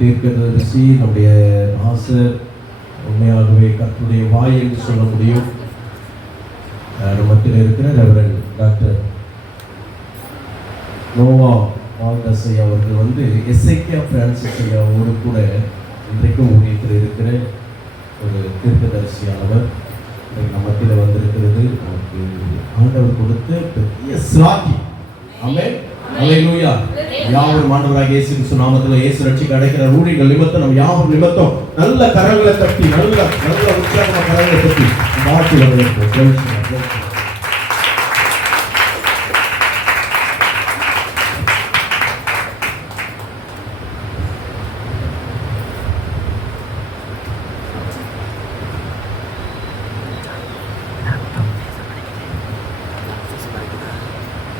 தீர்க்கதரிசி, நம்முடைய ஆசர், உண்மையாகவே கர்த்தருடைய வாய் என்று சொல்ல முடியும். நம்மத்தில் இருக்கிற ரெவரண்ட் டாக்டர் நோவா மால்தாஸ் ஐயா அவர்கள் எஸ்ஐகே பிரான்சிஸ் ஐயாவோடு கூட இன்றைக்கும் ஊழியத்தில் இருக்கிற ஒரு தீர்க்கதரிசியானவர் நம்ம மத்தியில் வந்திருக்கிறது. நமக்கு ஆண்டவர் கொடுத்த பெரிய ஸ்லாக்கி. ஆமென், அல்லேலூயா. யாவரும் ஆண்டவராகிய இயேசு கிறிஸ்து நாமத்தில் இயேசு ரட்சிக்க அடைக்கிற ஊழியர்கள் நிமித்தம் நம்ம யாவரும் நிமித்தம் நல்ல கரங்களை தட்டி, நல்ல உற்சாகமான கரங்களை தட்டி வாழ்க்கையில் வரவேற்போம்.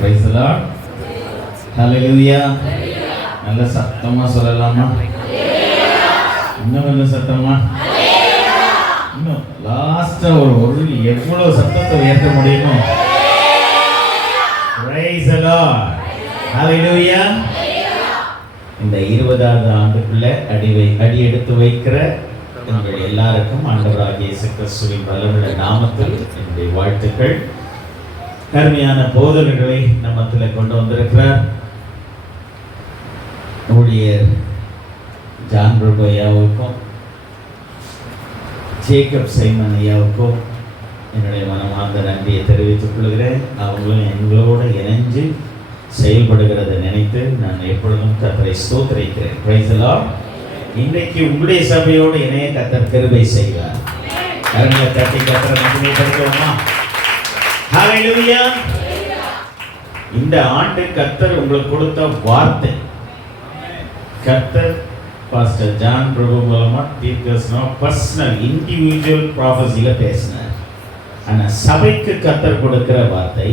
Praise the Lord. Hallelujah. நல்ல சத்தமா சொல்லலாமா? இன்னும் நல்ல சத்தமா? இன்னும் லாஸ்டா ஒரு எவ்வளவு சத்தத்தை உயர்த்த முடியுமோ? Praise the Lord. Hallelujah. இந்த 20வது ஆண்டுக்குள்ள அடி எடுத்து வைக்கிற உங்கள் எல்லாருக்கும் ஆண்டவராகிய இயேசு கிறிஸ்துவின் வல்லமையுள்ள நாமத்தில் என்னுடைய வாழ்த்துக்கள். கருமையான போதனைகளை நம்மத்தில் கொண்டு வந்திருக்கிறார் ஊழியர் ஜான் பிரபு ஐயாவுக்கும் ஜேக்கப் சைமன் ஐயாவுக்கும் என்னுடைய மனமார்ந்த நன்றியை தெரிவித்துக் கொள்கிறேன். அவங்களும் எங்களோட இணைஞ்சு செயல்படுகிறதை நினைத்து நான் எப்பொழுதும் கர்த்தரை ஸ்தோத்திரிக்கிறேன். Price the Lord. இன்றைக்கு உங்களுடைய சபையோடு இணைய கர்த்தர் கிருபை செய்வார். கரங்களை தட்டி கர்த்தரை மகிமைப்படுத்துவோமா? ஹல்லேலூயா. இந்த ஆண்டு கர்த்தர் உங்களுக்கு கொடுத்த வார்த்தை, கர்த்தர் பாஸ்டர் ஜான் பிரபு மூலமா தீர்க்கதரிசனம் பர்சனல் இண்டிவிஜுவல் ப்ராஃபஸில பேசினார். ஆனா சபைக்கு கர்த்தர் கொடுக்கிற வார்த்தை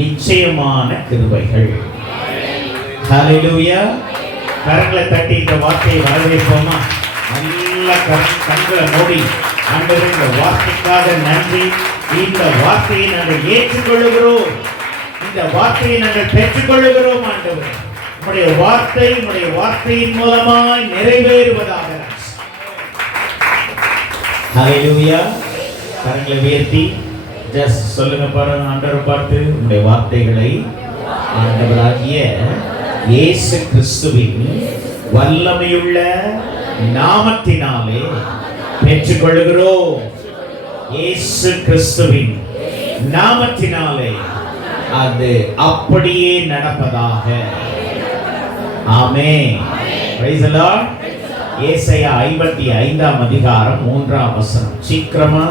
நிச்சயமான கிருபைகள். ஹல்லேலூயா. கரங்களை தட்டி இந்த வார்த்தையை வரவேற்போமா? நல்ல கண்களை மூடி ஆண்டவரே இந்த வார்த்தைக்காக நன்றி. இந்த வார்த்தையை நாங்கள் ஏற்றுக்கொள்ளுகிறோம், இந்த வார்த்தையை நாங்கள் பெற்றுக்கொள்ளுகிறோம். ஆண்டவரே உம்முடைய வார்த்தையின் மூலமாய் நிறைவேறுவதாக. ஹல்லேலூயா. கரங்களை உயர்த்தி ஜஸ்ட் சொல்லுங்க பாருங்க, ஆண்டவரை பார்த்து உம்முடைய வார்த்தைகளை ஆண்டவராகிய இயேசு கிறிஸ்துவின் வல்லமையுள்ள நாமத்தினாலே பெற்றுக்கொள்ளுகிறோம். இயேசு கிறிஸ்துவின் நாமத்தினாலே அது அப்படியே நடப்பதாக. ஆமென். Praise the Lord. ஏசாயா 55ஆம் அதிகாரம் 3ஆம் வசனம். சீக்கிரமா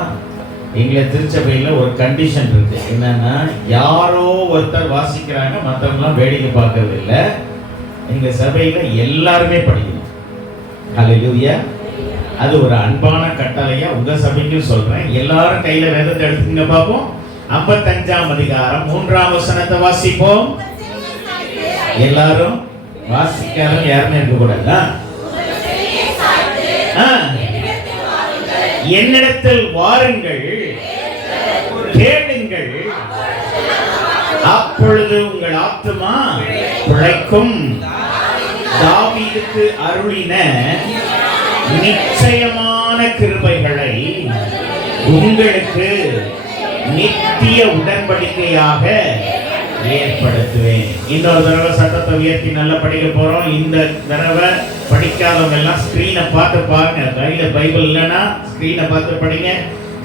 எங்களை திருச்சபையில ஒரு கண்டிஷன் இருக்கு. என்னன்னா, யாரோ ஒருத்தர் வாசிக்கிறாங்க, மற்றவங்களாம் வேடிக்கை பார்க்கறது இல்லை. எங்க சபையில எல்லாருமே படிக்கணும். ஹல்லேலூயா. அது ஒரு அன்பான கட்டளையா உங்க சபைக்கும் சொல்றேன். எல்லாரும் கையில வேதத்தை எடுத்துங்க பார்ப்போம். 55ஆம் அதிகாரம் 3ஆம் வசனத்தை வாசிப்போம். எல்லாரும் வாசிக்காரங்க யாருமே இருக்க கூடாதா? என்னிடத்தில் வாருங்கள், கேளுங்கள், அப்பொழுது உங்கள் ஆத்துமா பிழைக்கும். தாவீதுக்கு அருளின நிச்சயமான கிருபைகளை உங்களுக்கு நித்திய உடன்படிக்கையாக ஏற்படுத்துவேன். இன்னொரு தடவை சத்தத்தை உயர்த்தி நல்லா படிக்க போறோம். இந்த தடவை படிக்காதவங்க எல்லாம் ஸ்கிரீனை பார்த்து பாருங்க. கையில பைபிள் இல்லைன்னா ஸ்கிரீனை பார்த்து படிங்க.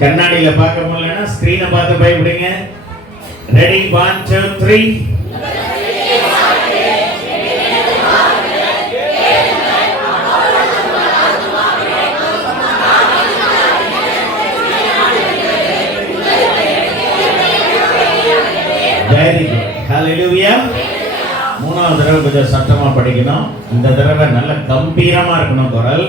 கண்ணாடியில பார்க்க முடியலன்னா ஸ்கிரீனை பார்த்து பயப்படுங்க. ரெடி? 1 2 3. Very good. ஹல்லேலூயா. 3ஆவது தடவை கொஞ்சம் சத்தமா படிக்கணும். இந்த தடவை நல்ல கம்பீரமா இருக்கணும் குரல்.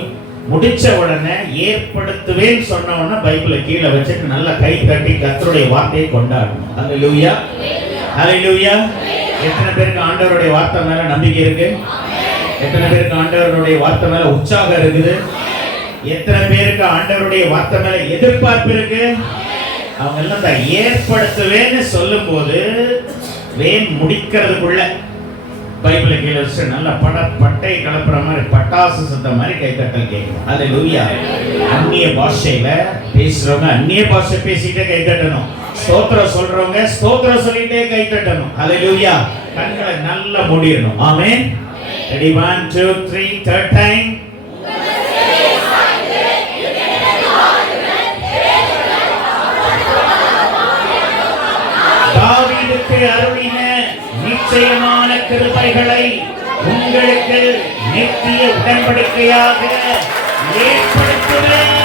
முடிச்ச உடனே ஏற்படுத்துவேன் சொன்ன உடனே பைபிளை கீழே வச்சுட்டு நல்லா கை தட்டி கர்த்தருடைய வார்த்தையை கொண்டாடணும். ஹல்லேலூயா. ஹல்லேலூயா. எத்தனை பேருக்கு ஆண்டவருடைய வார்த்தை மேல நம்பிக்கை இருக்கு? எத்தனை பேருக்கு ஆண்டவருடைய வார்த்தை மேல உற்சாகம் இருக்குது? எத்தனை பேருக்கு ஆண்டவருடைய வார்த்தை மேல எதிர்பார்ப்பு இருக்கு? அவங்க எல்லாம் ஏற்படுத்துவேன்னு சொல்லும் போது முடிக்கிறதுக்குள்ள பைபிளை கீழே வச்சு நல்ல பட்டை கலப்புற மாதிரி பட்டாசு சத்தம் மாதிரி கைத்தட்டல் கேட்கும். அல்லேலூயா. அந்நிய பாஷையில பேசுறவங்க அந்நிய பாஷை பேசிட்டே கைத்தட்டணும். ஸ்தோத்திரம் சொல்றவங்க ஸ்தோத்திரம் சொல்லிட்டே கைத்தட்டணும். அல்லேலூயா. கண்களை நல்லா மூடிடணும். ஆமென். Ready 1 2 3 third time. தாவீதுக்கு அருளின நிச்சயமான கிருபைகளை உங்களுக்கு நித்திய உடன்படிக்கையாக ஏற்படுத்துவேன்.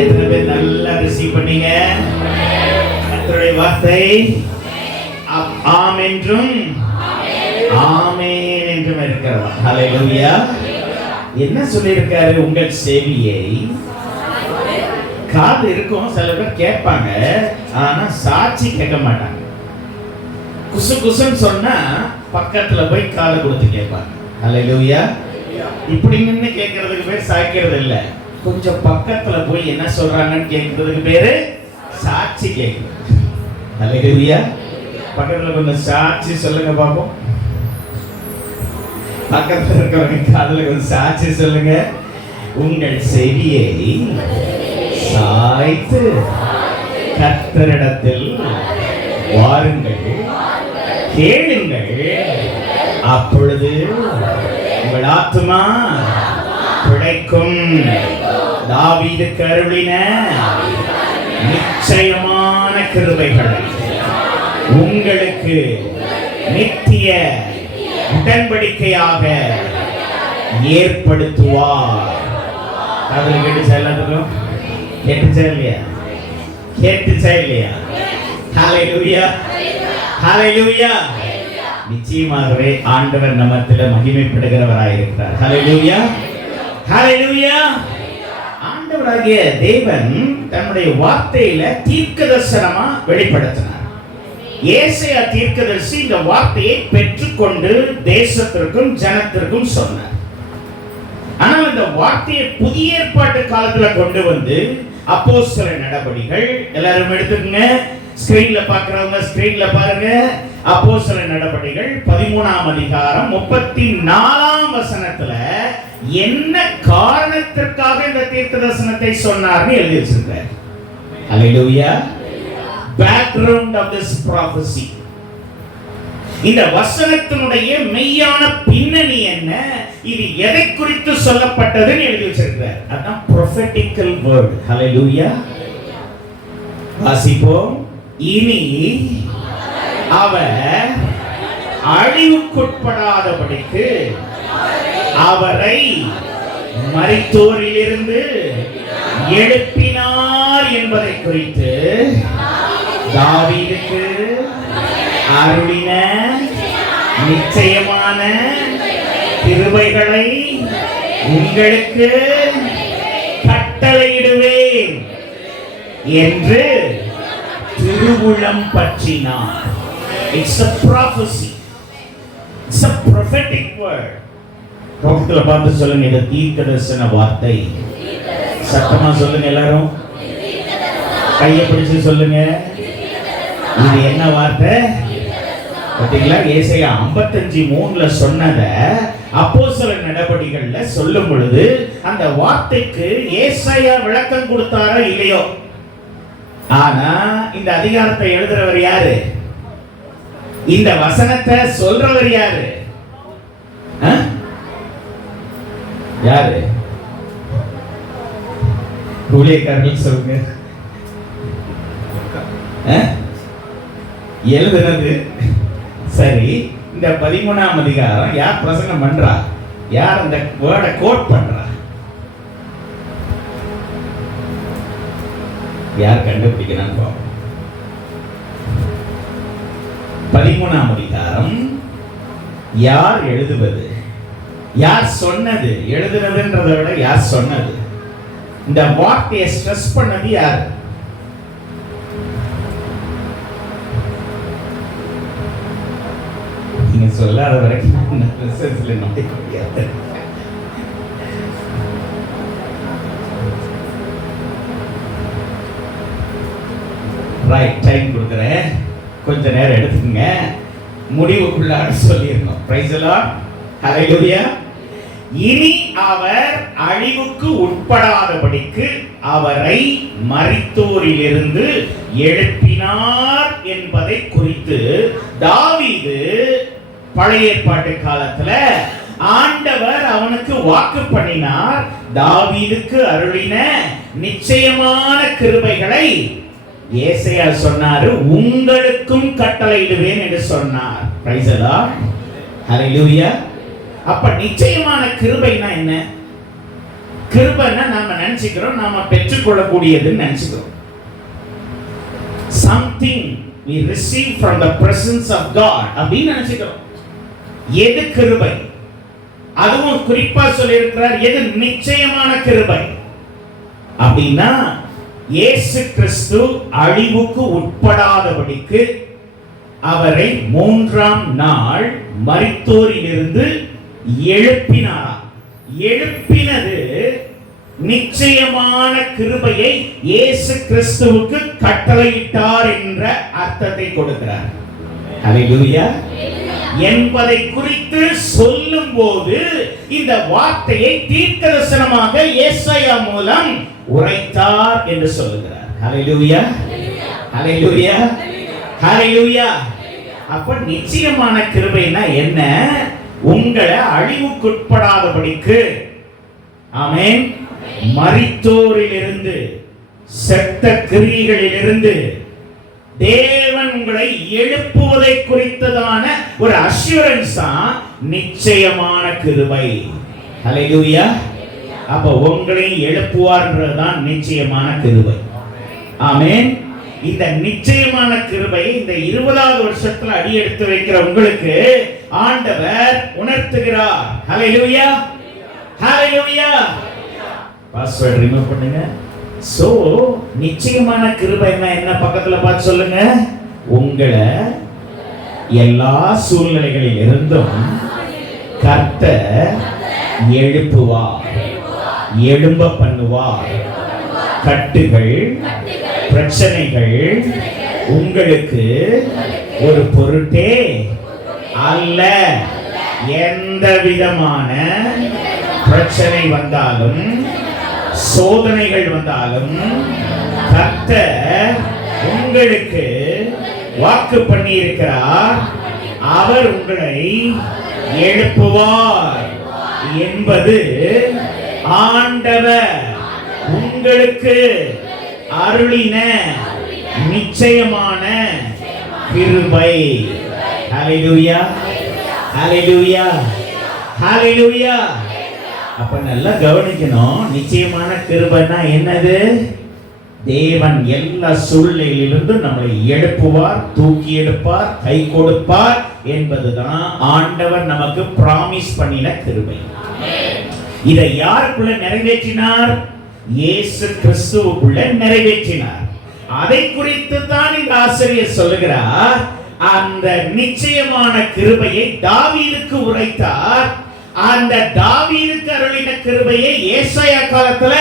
எத்தனை பேர் நல்லா ரிசீவ் பண்ணீங்க? கர்த்தருடைய வார்த்தை ஆம் என்றும் ஆமென் என்றும் இருக்கிறதா? ஹல்லேலூயா. என்ன சொல்லியிருக்காரு? உங்கள் செவியை, காது இருக்கும், சில பேர் கேட்பாங்க, ஆனா சாட்சி கேட்க மாட்டாங்க. குசு குசுன்னு சொன்னா பக்கத்துல போய் காது கொடுத்து கேட்பாங்க. ஹல்லேலூயா. இப்படி நின்று கேட்கறதுக்கு பேர் சாய்க்கிறது இல்ல, கொஞ்சம் பக்கத்துல போய் என்ன சொல்றாங்கன்னு கேட்கறதுக்கு பேரு சாட்சி கேட்கிறது. ஹல்லேலூயா. பக்கத்துல கொஞ்சம் சாட்சி சொல்லுங்க பாப்போம். பக்கத்துல இருக்கிறவங்க காதுல கொஞ்சம் சாட்சி சொல்லுங்க. உங்கள் செவியை சாய்த்து கர்த்தரிடத்தில் வாருங்கள், கேளுங்கள், அப்பொழுது உங்கள் ஆத்துமா பிழைக்கும். தாவீதுக்கு அருளின நிச்சயமான கிருபைகளை உங்களுக்கு நித்திய உடன்படிக்கையாக ஏற்படுத்துவார். அதில் கேட்டுச்சா? எல்லாத்துக்கும் கேட்டுச்சா இல்லையா? கேட்டுச்சா இல்லையா? ஹல்லேலூயா. ஹல்லேலூயா. நிச்சயமாகவே ஆண்டவர் நம்மத்தில மகிமைப்படுகிறவராயிருக்கிறார். ஹல்லேலூயா. ஹல்லேலூயா. ஆண்டவராகிய தேவன் தன்னுடைய வார்த்தையில தீர்க்கதரிசனமா வெளிப்படுத்தினார். ஏசாயா தீர்க்கதரிசி இந்த வார்த்தையை பெற்றுக்கொண்டு தேசத்திற்கும் ஜனத்திற்கும் சொன்னார். ஆனால் இந்த வார்த்தையை புதிய ஏற்பாட்டு காலத்துல கொண்டு வந்து அப்போஸ்தலர் நடபடிகள், எல்லாரும் எடுத்துக்கங்க, ஸ்கிரீன்ல பாக்குறவங்க ஸ்கிரீன்ல பாருங்க. அப்போஸ்தலர் நடபடிகள் 13ஆம் அதிகாரம் 34ஆம் வசனத்துல என்ன காரணத்திற்காக இந்த தீர்க்க தரிசனத்தை சொன்னார்னு எழுதி வச்சிருக்கார். ஹல்லேலூயா. Background of this prophecy. இந்த வசனத்தினுடைய மெய்யான பின்னணி என்ன, இது எதை குறித்து சொல்லப்பட்டதுன்னு எழுதி வச்சிருக்கிறார். அதான் prophetical word. ஹல்லேலூயா. வாசிப்போம். இனி அவர் அழிவுக்குட்படாதபடிக்கு அவரை மரித்தோரிலிருந்து எழுப்பினார் என்பதை குறித்து தாவீதுக்கு அருளின நிச்சயமான கிருபைகளை உங்களுக்கு கட்டளையிடுவேன் என்று திருவுளம் பற்றினார். It's a prophecy. It's a prophetic word. பக்கத்துல பார்த்து சொல்லுங்க, இது தீர்க்கதரிசன வார்த்தை. சத்தமா சொல்லுங்க எல்லாரும், கையை பிடிச்சு சொல்லுங்க. இது என்ன வார்த்தை? பாத்தீங்களா? ஏசாயா 55:3ல சொன்னத அப்போஸ்தலர் நடபடிகள்ல சொல்லும் பொழுது அந்த வார்த்தைக்கு ஏசாயா விளக்கம் கொடுத்தாரோ இல்லையோ, ஆனா இந்த அதிகாரத்தை எழுதுறவர் யாரு? இந்த வசனத்தை சொல்றவர் யாரு? யாரு? ஊழியக்காரர்கள் சொல்லுங்க. எழுதுனது சரி. இந்த 13ஆம் அதிகாரம் யார் பிரசங்கம் பண்றா? யார் அந்த வேர்டை கோட் பண்றா? யார் கண்டுபிடிக்கிறான்னு பார்ப்போம். 13ஆம் அதிகாரம் யார் எழுதுவது? யார் சொன்னது? எழுதுனதுன்றதை விட யார் சொன்னது? இந்த வார்த்தையை ஸ்ட்ரெஸ் பண்ணது யார்? நீங்க சொல்லாத வரைக்கும் நம்ப முடியாது. ரைட், டைம் கொடுக்குறேன், கொஞ்ச நேரம் எடுத்துக்கங்க, முடிவுக்குள்ளார சொல்லிடணும். பிரைஸ் தி லார்ட், ஹல்லேலூயா. இனி அவர் அழிவுக்கு உட்படாதபடிக்கு அவரை மரித்தோரிலிருந்து எழுப்பினார் என்பதை குறித்து தாவீது பழைய ஏற்பாட்டு காலத்துல ஆண்டவர் அவனுக்கு வாக்கு பண்ணினார். தாவீதுக்கு அருளின நிச்சயமான கிருபைகளை ஏசாயா சொன்னாரு, உங்களுக்கும் கட்டளையிடுவேன் என்று சொன்னார். பிரைஸ் தி லார்ட், ஹல்லேலூயா. அப்ப நிச்சயமான கிருபைனா என்ன? கிருபைனா நாம நினைச்சுக்கிறோம் நாம பெற்றுக்கொள்ளக்கூடியதுன்னு நினைச்சுக்கிறோம். Something we receive from the presence of God அப்படின்னு நினைச்சுக்கிறோம். எது கிருபை? அதுவும் குறிப்பா சொல்லி இருக்கிறார், எது நிச்சயமான கிருபை அப்படின்னா இயேசு கிறிஸ்து அழிவுக்கு உட்படாதபடிக்கு அவரை 3ஆம் நாள் மரித்தோரிலிருந்து எழுப்பினார். எழுப்பினது நிச்சயமான கிருபையை இயேசு கிறிஸ்துவுக்கு கட்டளையிட்டார் என்ற அர்த்தத்தை கொடுக்கிறார். ஹல்லேலூயா. என்பதை குறித்து சொல்லும்போது இந்த வார்த்தையை தீர்க்கதரிசனமாக ஏசாயா மூலம் உரைத்தார் என்று சொல்லுகிறார். ஹல்லேலூயா, ஹல்லேலூயா, ஹல்லேலூயா. அப்ப நிச்சயமான கிருபைனா என்ன? உங்களை அழிவுக்குட்படாதபடிக்கு, ஆமென், மரித்தோரிலிருந்து செத்த கிரியைகளிலிருந்து தேவன் உங்களை எழுப்புவதை குறித்ததான ஒரு அஷ்யூரன்ஸ் தான் நிச்சயமான கிருபை. ஹல்லேலூயா. அப்ப உங்களை எழுப்புவார்ன்றதுதான் நிச்சயமான கிருபை. ஆமென். இந்த நிச்சயமான கிருபை இந்த 20வது வருஷத்துல அடி எடுத்து வைக்கிற உங்களுக்கு ஆண்டவர் உணர்த்துகிறார். ஹல்லேலூயா, ஹல்லேலூயா. பாஸ்வேர்ட் ரிமூவ் பண்ணுங்க. சோ நிச்சயமான கிருபைன்னா என்ன? பக்கத்துல பார்த்து சொல்லுங்க. உங்களை எல்லா சூழ்நிலைகளில் இருந்தும் கர்த்தர் எழுப்புவார், எழும்ப பண்ணுவார். கட்டுகள், பிரச்சனைகள் உங்களுக்கு ஒரு பொருட்டே அல்ல. எந்த விதமான பிரச்சனை வந்தாலும், சோதனைகள் வந்தாலும் கர்த்தர் உங்களுக்கு வாக்கு பண்ணி இருக்கிறார், அவர் உங்களை எழுப்புவார் என்பது ஆண்டவர் உங்களுக்கு அருளின நிச்சயமான கிருபை. ஹல்லேலூயா, ஹல்லேலூயா, ஹல்லேலூயா. அப்ப நல்லா கவனிக்கணும். நிச்சயமான கிருபைனா என்னது? தேவன் எல்லா சூழ்நிலையிலிருந்து நம்மளை எழுப்புவார், தூக்கி எடுப்பார், கை கொடுப்பார் என்பதுதான் ஆண்டவர் நமக்கு பிராமிஸ் பண்ணின கிருபை. இதை யாருக்குள்ள நிறைவேற்றினார்? இயேசு கிறிஸ்துவுக்குள்ள நிறைவேற்றினார். அதை குறித்து தான் இந்த ஆசிரியர் சொல்லுகிறார். அந்த நிச்சயமான கிருபையை தாவீதுக்கு உரைத்தார். அந்த தாவீதுக்கு அருளின கிருபையை ஏசாயா காலத்துல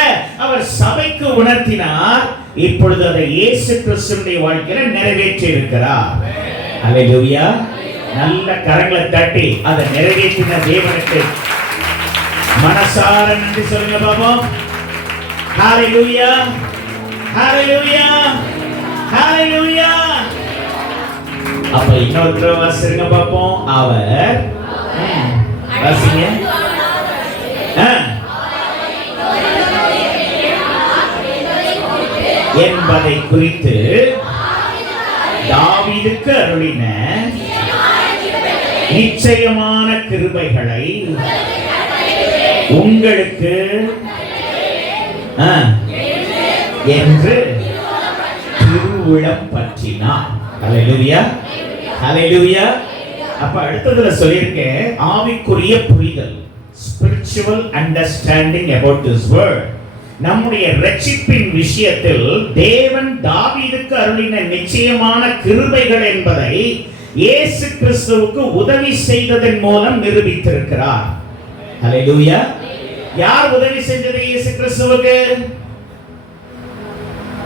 அவர் சபைக்கு உணர்த்தினார். இப்பொழுது அதை இயேசு கிறிஸ்துவின் வாழ்க்கையில நிறைவேற்றி இருக்கிறார். ஹல்லேலூயா. நல்ல கரங்களை தட்டி அதை நிறைவேற்றின தேவனுக்கு மனசார நன்றி சொல்லுங்க பாப்போம். ஹல்லேலூயா, ஹல்லேலூயா, ஹல்லேலூயா. அப்ப இன்னொரு வாசிங்க பாப்போம். அவர் வாசிங்க. என்பதை குறித்து தாவீதுக்கு அருளின நிச்சயமான கிருபைகளை உங்களுக்கு என்று திருவுளம் பற்றினார். ஹல்லேலூயா, ஹல்லேலூயா. அப்ப அடுத்ததுல சொல்லியிருக்கேன், ஆவிக்குரிய புரிதல், spiritual understanding about this word. நம்முடைய ரட்சிப்பின் விஷயத்தில் தேவன் தாவீதுக்கு அருளின நிச்சயமான கிருபைகள் என்பதை இயேசு கிறிஸ்துவுக்கு உதவி செய்ததன் மூலம் நிரூபித்திருக்கிறார். ஹல்லேலூயா. யார் உதவி செஞ்சது இயேசு கிறிஸ்துவுக்கு?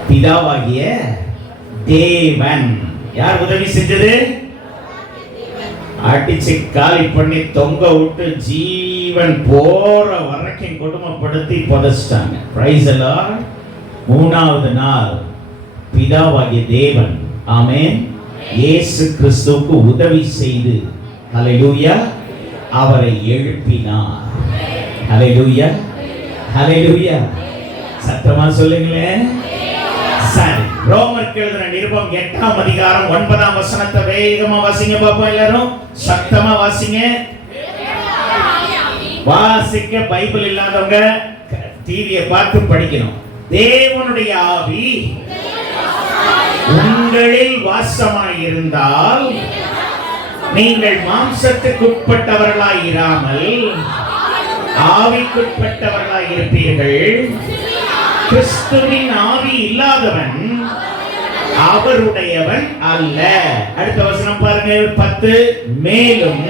பிதாவாகிய தேவன். யார் உதவி செஞ்சது? அடிச்சு காலி பண்ணி தொங்க விட்டு ஜீவன் போற வரைக்கும் கொடுமைப்படுத்தி புதைச்சிட்டாங்க. Price the Lord. மூணாவது நாள் பிதாவாகிய தேவன், ஆமென், இயேசு கிறிஸ்துவுக்கு உதவி செய்து, ஹல்லேலூயா, அவரை எழுப்பினார். ஹல்லேலூயா, ஹல்லேலூயா. சத்தமா சொல்லுங்களேன். சரி, ரோமருக்கு எழுதின நிருபம் 8ஆம் அதிகாரம் 9ஆம் வசனத்தை வேகமா வாசிங்க பாப்போம். எல்லாரும் சத்தமா வாசிங்க. வாசிக்க பைபிள் இல்லாதவங்க டிவியை பார்த்து படிக்கணும். தேவனுடைய ஆவி உங்களில் வாசமாய் இருந்தால் நீங்கள் மாம்சத்துக்கு உட்பட்டவர்களாய் இராமல் ஆவிக்குட்பட்டவர்களாய் இருப்பீர்கள். கிறிஸ்துவின் ஆவி இல்லாதவன் அவருடையவன் அல்ல. அடுத்த வசனம் பாருங்க, 10. மேலும்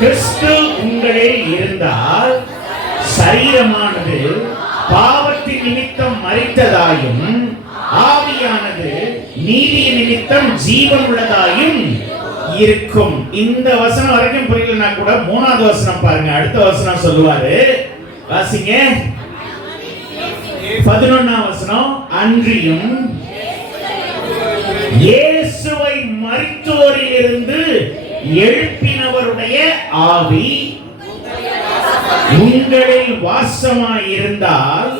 கிறிஸ்து உங்களில் இருந்தால் சரீரமானது பாவத்தின் நிமித்தம் மரித்ததாயும் ஆவியானது நீதி நிமித்தம் ஜீவன் உள்ளதாயும் இருக்கும். இந்த வசனம் வரைக்கும் புரியலனா கூட 3வது வசனம் பாருங்க. அடுத்த வசனம் சொல்லுவாரு, வாசிங்க. 11ஆம் வசனம், அன்றியும் இயேசுவை மரித்தோரிலிருந்து எழுப்பினவருடைய ஆவி உங்களில் வாசமாய் இருந்தால்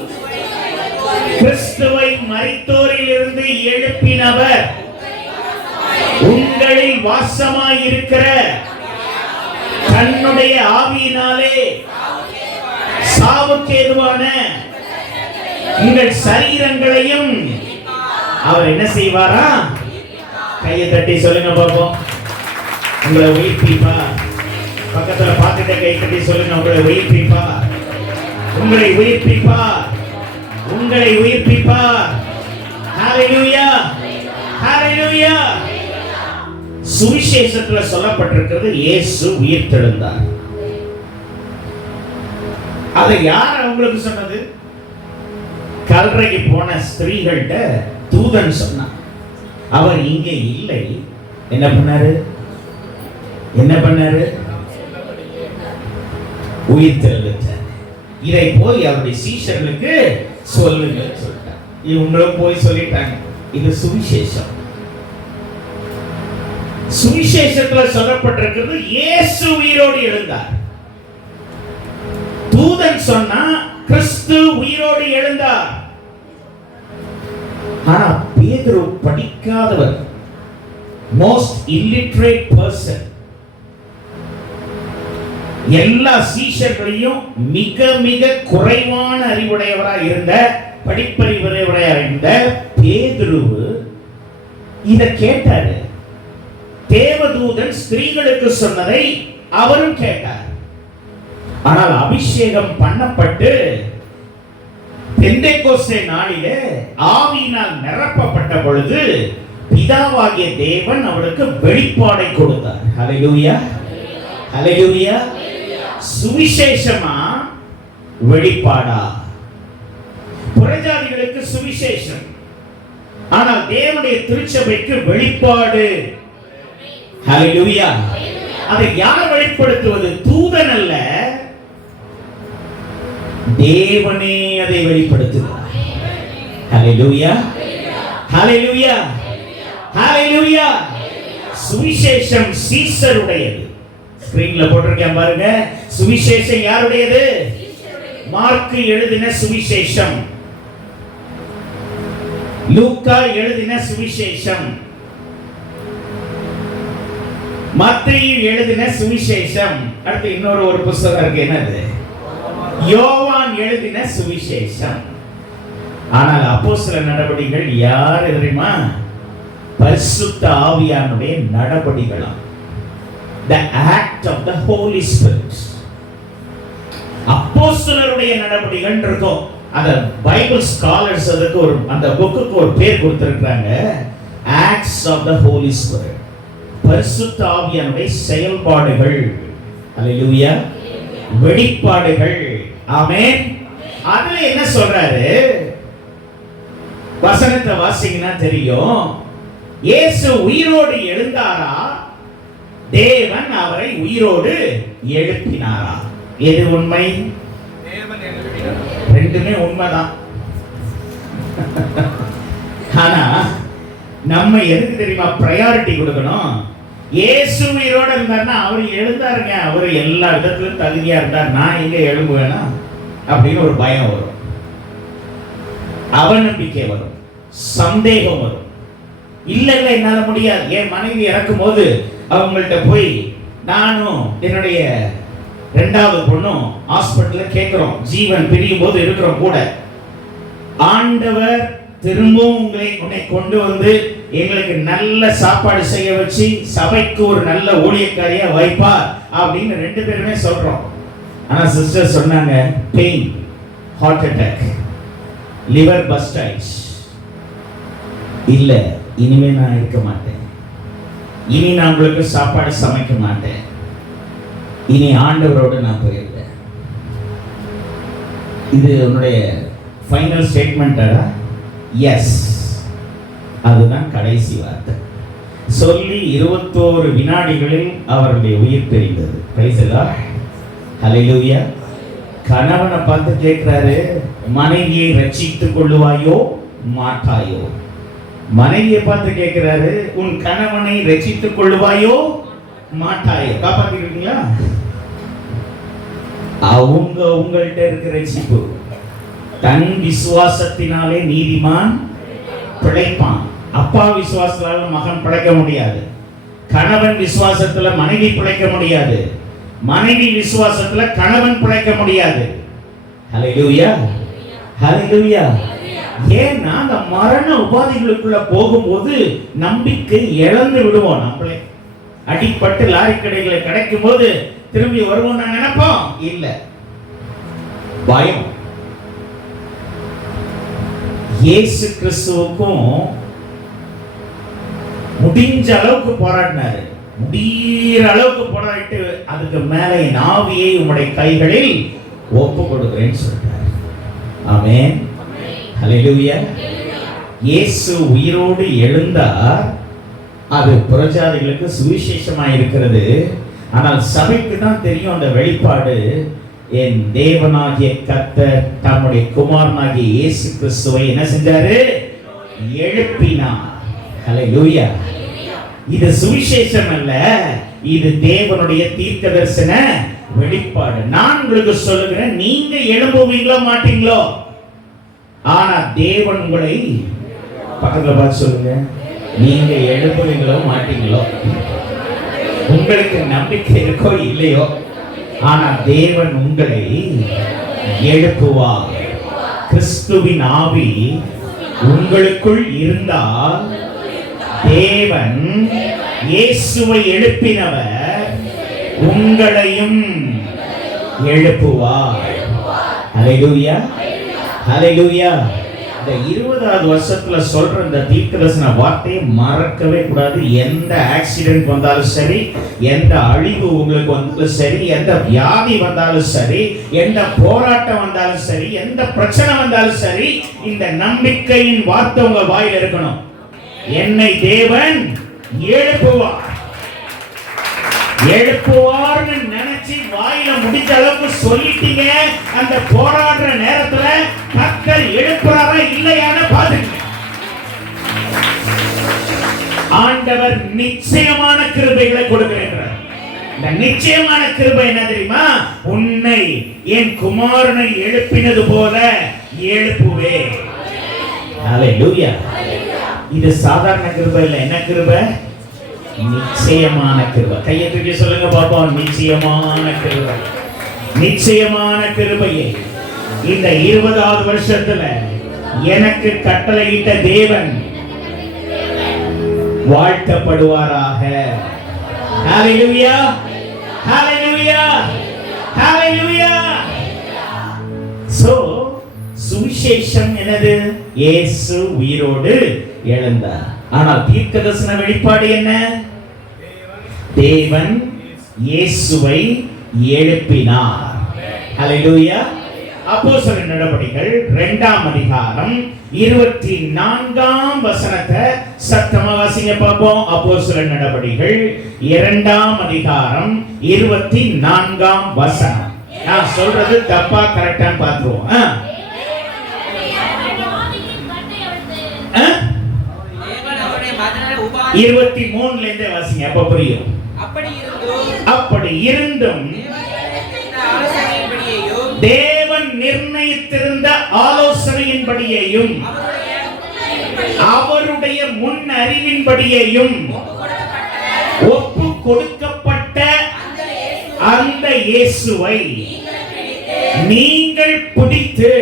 கிறிஸ்துவை மரித்தோரிலிருந்து எழுப்பினவர் உங்களில் வாசமாய் இருக்கிற தன்னுடைய ஆவியினாலே சாவுக்கு ஏதுவான உங்கள் சரீரங்களையும் அவர் என்ன செய்வாரா? கையை தட்டி சொல்லுங்க பாப்போம். உங்களை உயிர்ப்பிப்பார். பக்கத்துல பார்த்துட்டு கை தட்டி சொல்லுங்க, உங்களை உயிர்ப்பிப்பார், உங்களை உயிர்ப்பிப்பார், உங்களை உயிர்ப்பிப்பார். ஹல்லேலூயா, ஹல்லேலூயா. சுவிசேஷத்துல சொல்லப்பட்டிருக்கிறது இயேசு உயிர்த்தெழுந்தார். அதை யார் உங்களுக்கு சொன்னது? கல்றைக்கு போன ஸ்திரீகள்கிட்ட தூதன் சொன்னான். அவர் இங்கே இல்லை. என்ன பண்ணாரு? என்ன பண்ணாரு? உயிர்த்தெழுந்தார். இதை போய் அவருடைய சீஷர்களுக்கு சொல்லுங்க சொல்லிட்டார். இவங்களும் போய் சொல்லிட்டாங்க. இது சுவிசேஷம். சுவிசேஷத்துல சொல்லப்பட்டிருக்கிறது இயேசு உயிரோடு எழுந்தார். தூதன் சொன்னா கிறிஸ்து உயிரோடு எழுந்தார். ஆனா பேதுரு படிக்காதவர், மோஸ்ட் இல்லிட்ரேட் பர்சன். எல்லா சீஷர்களையும் மிக மிக குறைவான அறிவுடையவராக இருந்த, படிப்பறிவுடையவராக இருந்த பேதுரு இத கேட்டாரு. தேவதூதன் ஸ்திரீகளுக்கு சொன்னதை அவரும் கேட்டார். ஆனால் அபிஷேகம் பண்ணப்பட்டு பெந்தேகோஸ்தே நாளிலே ஆவியினால் நிரப்பப்பட்ட பொழுது பிதாவாகிய தேவன் அவருக்கு வெளிப்பாடை கொடுத்தார். ஹல்லேலூயா, ஹல்லேலூயா. சுவிசேஷமா வெளிப்பாடா? புறஜாதிகளுக்கு சுவிசேஷம், ஆனால் தேவனுடைய திருச்சபைக்கு வெளிப்பாடு. ஹல்லேலூயா. அதை யார் வெளிப்படுத்துவது? தூதன் அல்ல, தேவனே அதை வெளிப்படுத்துகிறார். ஹல்லேலூயா, ஹல்லேலூயா, ஹல்லேலூயா. சுவிசேஷம் சீசருடையது. ஸ்கிரீன்ல போட்டிருக்கேன் பாருங்க. சுவிசேஷம் யாருடையது? மார்க்கு எழுதின சுவிசேஷம், லூக்கா எழுதின சுவிசேஷம், மத்தேயு எழுதின சுவிசேஷம். அடுத்து இன்னொரு ஒரு புத்தகம் இருக்கு, என்னது? யோவான் எழுதின சுவிசேஷம். ஆனால் அப்போஸ்தலர் நடபடிகள் யார் தெரியுமா? பரிசுத்த ஆவியானுடைய நடபடிகளாம். The act of the Holy Spirit. அப்போஸ்தலருடைய நடபடிகள் இருக்கும். அந்த பைபிள் ஸ்காலர்ஸ் அதுக்கு ஒரு அந்த புக்குக்கு ஒரு பேர் கொடுத்திருக்காங்க, Acts of the Holy Spirit. பரிசுத்த ஆவியானுடைய செயல்பாடுகள். அல்லேலூயா. வெளிப்பாடுகள். ஆமென். அதுல என்ன சொல்றாரு? வசனத்தை வாசிங்கன்னா தெரியும். இயேசு உயிரோடு எழுந்தாரா, தேவன் அவரை உயிரோடு எழுப்பினாரா? எது உண்மை? ரெண்டுமே உண்மைதான். ஆனா நம்ம எதுக்கு தெரியுமா பிரையாரிட்டி கொடுக்கணும்? இயேசு உயிரோடு இருந்தார்னா அவர் எழுந்தாருங்க, அவர் எல்லா விதத்திலும் தகுதியா இருந்தார், நான் எங்க எழும்புவேனா அப்படின்னு ஒரு பயம் வரும், அவநம்பிக்கை வரும், சந்தேகம் வரும். இல்ல இல்ல என்னால முடியாது. என் மனைவி இறக்கும் போது அவங்கள்ட்ட போய் நானும் என்னுடைய இரண்டாவது பொண்ணும் ஹாஸ்பிட்டல்ல கேட்கிறோம், ஜீவன் பிரியும் போது இருக்கிறோம் கூட, ஆண்டவர் திரும்பவும் உன்னை கொண்டு வந்து எங்களுக்கு நல்ல சாப்பாடு செய்ய வச்சு சபைக்கு ஒரு நல்ல ஊழியக்காரியா வைப்பார் அப்படின்னு ரெண்டு பேருமே சொல்றோம். ஆனா சிஸ்டர் சொன்னாங்க, pain, heart attack, liver burst ஆயிடுச்சு, இல்ல இனிமே நான் இருக்க மாட்டேன், இனி நான் உங்களுக்கு சாப்பாடு சமைக்க மாட்டேன், இனி ஆண்டவரோடு நான் போயிருந்தேன். இது உன்னுடைய ஃபைனல் ஸ்டேட்மெண்டா? எஸ், அதுதான் கடைசி வார்த்தை. சொல்லி 21 வினாடிகளில் அவருடைய உயிர் பிரிந்தது. Praise the Lord. ஹல்லேலூயா. கணவனை பார்த்து கேட்கிறாரு, மனைவியை ரட்சித்துக் கொள்ளுவாயோ மாட்டாயோ? மனைவியை பார்த்து கேட்கிறாரு, உன் கணவனை ரட்சித்துக் கொள்ளுவாயோ மாட்டாயோ? காப்பாத்திருக்கீங்களா? அவங்க உங்கள்கிட்ட இருக்கிற ரட்சிப்பு. தன் விசுவாசத்தினாலே நீதிமான் பிழைப்பான். அப்பா விசுவாசத்தால மகன் பிழைக்க முடியாது, கணவன் விசுவாசத்துல மனைவி பிழைக்க முடியாது, மனைவி விசுவாசத்துல கணவன் பிழைக்க முடியாது. ஹல்லேலூயா, ஹல்லேலூயா. ஏன்னா அந்த மரண உபாதைகளுக்குள்ள போகும்போது நம்பிக்கை இழந்து விடுவோம். நம்மளே அடிப்பட்டு லாரி கடைகளை கிடைக்கும் போது திரும்பி வருவோம் நான் நினைப்போம், இல்ல, பயம். இயேசு கிறிஸ்துவுக்கும் முடிஞ்ச அளவுக்கு போராடினாரு, முடிகிற அளவுக்கு போராடிட்டு அதுக்கு மேல என் ஆவியை உம்முடைய கைகளில் ஒப்பு கொடுக்கிறேன்னு சொல்றாரு. ஆமென், ஹல்லேலூயா. இயேசு உயிரோடு எழுந்தார், அது புறஜாதிகளுக்கு சுவிசேஷமா இருக்கிறது. ஆனால் சபைக்கு தான் தெரியும் அந்த வெளிப்பாடு. என் தேவனாகிய கர்த்தர் தம்முடைய குமாரனாகிய இயேசு கிறிஸ்துவை என்ன செஞ்சாரு? எழுப்பினார். ஹல்லேலூயா. இது சுவிசேஷம் அல்ல, இது தேவனுடைய தீர்க்கதரிசன வெளிப்பாடு. நான் உங்களுக்கு சொல்லுகிறேன், நீங்க எழும்புவீங்களோ மாட்டீங்களோ, ஆனா தேவன் உங்களை பக்கத்துல பார்த்து சொல்லுங்க, நீங்க எழும்புவீங்களோ மாட்டீங்களோ. உங்களுக்கு நம்பிக்கை இருக்கோ இல்லையோ, ஆனா தேவன் உங்களை எழுப்புவார். கிறிஸ்துவின் ஆவி உங்களுக்குள் இருந்தால் தேவன் இயேசுவை எழுப்பினவர் உங்களையும் எழுப்புவார். ஹல்லேலூயா, ஹல்லேலூயா. இந்த 20வது வருஷத்துல சொல்ற இந்த தீர்க்கதரிசன வார்த்தையை மறக்கவே கூடாது. எந்த ஆக்சிடென்ட் வந்தாலும் சரி, எந்த அழிவு உங்களுக்கு வந்தாலும் சரி, எந்த வியாதி வந்தாலும் சரி, எந்த போராட்டம் வந்தாலும் சரி, எந்த பிரச்சனை வந்தாலும் சரி, இந்த நம்பிக்கையின் வார்த்தை உங்க வாயில் இருக்கணும். என்னை தேவன் எழுப்புவார், எழுப்புவார்னு நினைச்சு வாயில முடிஞ்ச அளவுக்கு சொல்லிட்டீங்க. அந்த போராடுற நேரத்துல கர்த்தர் எழுப்புறாரா இல்லையான்னு பாருங்க. ஆண்டவர் நிச்சயமான கிருபைகளை கொடுக்கிறார். இந்த நிச்சயமான கிருபை என்ன தெரியுமா? உன்னை என் குமாரனை எழுப்பினது போல எழுப்புவே. ஹல்லேலூயா. இது சாதாரண கிருபை இல்ல. என்ன கிருபை? நிச்சயமான கிருபை. கையை தூக்கி சொல்லுங்க பாப்போம். நிச்சயமான கிருபை. நிச்சயமான கிருபையை இந்த 20வது வருஷத்துல எனக்கு கட்டளையிட்ட தேவன் வாழ்த்தப்படுவாராக. ஹalleluya, ஹalleluya, ஹalleluya. சோ சுவிசேஷம் என்னது? இயேசு உயிரோடு எழுந்தார். ஆனால் தீர்க்கதரிசன வெளிப்பாடு என்ன? தேவன் இயேசுவை எழுப்பினார். ஹalleluya. அப்போஸ்தலர் நடபடிகள் 2ஆம் அதிகாரம் 24ஆம் வசனத்தை சத்தமா வாசிங்க பாப்போம். அப்போஸ்தலர் நடபடிகள் 2ஆம் அதிகாரம் 24ஆம் வசனம். நான் சொல்றது தப்பா கரெக்டான்னு பாத்துருவோம். 23ல இருந்து வாசிங்க, அப்ப புரியும். அப்படி இருந்தும் தேவன் நிர்ணயித்திருந்த ஆலோசனையின்படியேயும் அவருடைய முன் அறிவின்படியேயும் ஒப்பு கொடுக்கப்பட்ட அந்த இயேசுவை நீங்கள் பிடித்து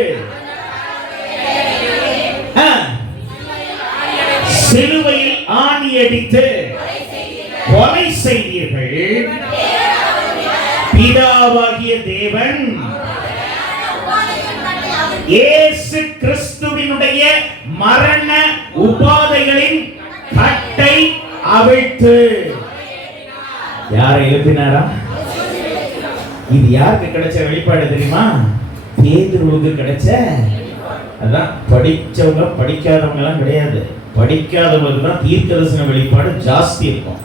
சிலுவையில் ஆணியடித்து கொலை செய்தீர்கள். பிதாவாகிய தேவன் இயேசு கிறிஸ்துவினுடைய மரண உபாதைகளின் கட்டை அவிழ்த்து யாரை எழுப்பினாரா? இது யாருக்கு கிடைச்ச வெளிப்பாடு தெரியுமா? பேதுருவுக்கு கிடைச்ச. அதான் படிச்சவங்க படிக்காதவங்க எல்லாம் கிடையாது. படிக்காதவங்களுக்கு தான் தீர்க்கதரிசன வெளிப்பாடு ஜாஸ்தி இருக்கும்.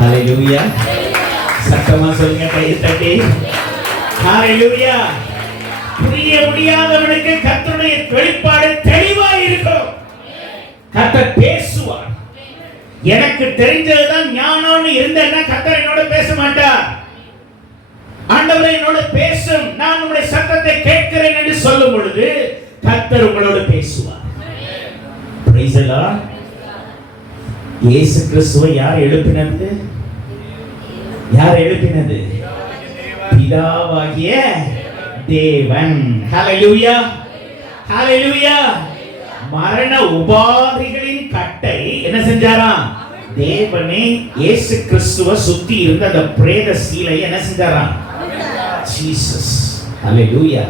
ஹalleluya. சத்தமா சொல்லுங்க, கையை தட்டி. ஹalleluya. புரிய முடியாதவனுக்கு கர்த்தருடைய வெளிப்பாடு தெளிவா இருக்கும். கர்த்தர் பேசுவார். எனக்கு தெரிஞ்சதுதான் ஞானம்னு இருந்தேன்னா கர்த்தர் என்னோட பேச மாட்டார். ஆண்டவரே என்னோட பேசும், நான் உங்களுடைய சத்தத்தை கேட்கிறேன் என்று சொல்லும் பொழுது கர்த்தர் உங்களோட பேசுவார். Price the Lord. இயேசு கிறிஸ்துவை யார் எழுப்பினது? யார் எழுப்பினது? பிதாவாகிய தேவன். ஹalleluya, ஹalleluya. மரண உபாதைகளின் கட்டை என்ன செஞ்சாராம்? தேவனே இயேசு கிறிஸ்துவை சுத்தி இருந்த அந்த பிரேத சீலை என்ன செஞ்சாராம்? ஜீசஸ். ஹalleluya,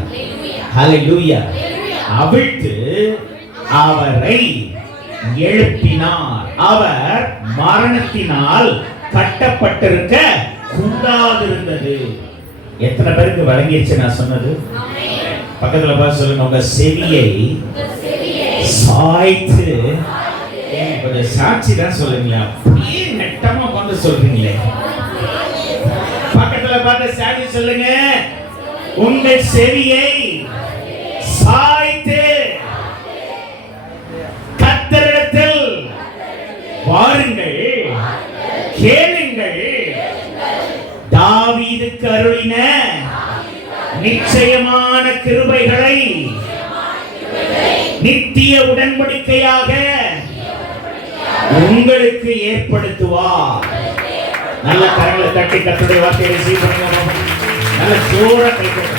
ஹalleluya. அவிழ்த்து அவரை எழுப்பினார். அவர் மரணத்தினால் கட்டப்பட்டிருக்க கூடாதிருந்தது. எத்தனை பேருக்கு வழங்கிடுச்சு நான் சொன்னது? பக்கத்துல பார்த்து சொல்லுங்க, உங்க செவியை சாய்த்து. கொஞ்சம் சாட்சி தான் சொல்லுங்களா? அப்படியே நெட்டமா கொண்டு சொல்றீங்களே. பக்கத்துல பார்த்து சாட்சி சொல்லுங்க. உங்கள் செவியை சாய்த்து கர்த்தரிடத்தில் வாருங்கள், கேளுங்கள். தாவீதுக்கு அருளின நிச்சயமான கிருபைகளை நித்திய உடன்படிக்கையாக உங்களுக்கு ஏற்படுத்துவார். நல்ல கரங்களை தட்டி கர்த்தருடைய வார்த்தையை ரிசீவ் பண்ணுங்க. நல்ல ஜோரா கை தட்டுங்க.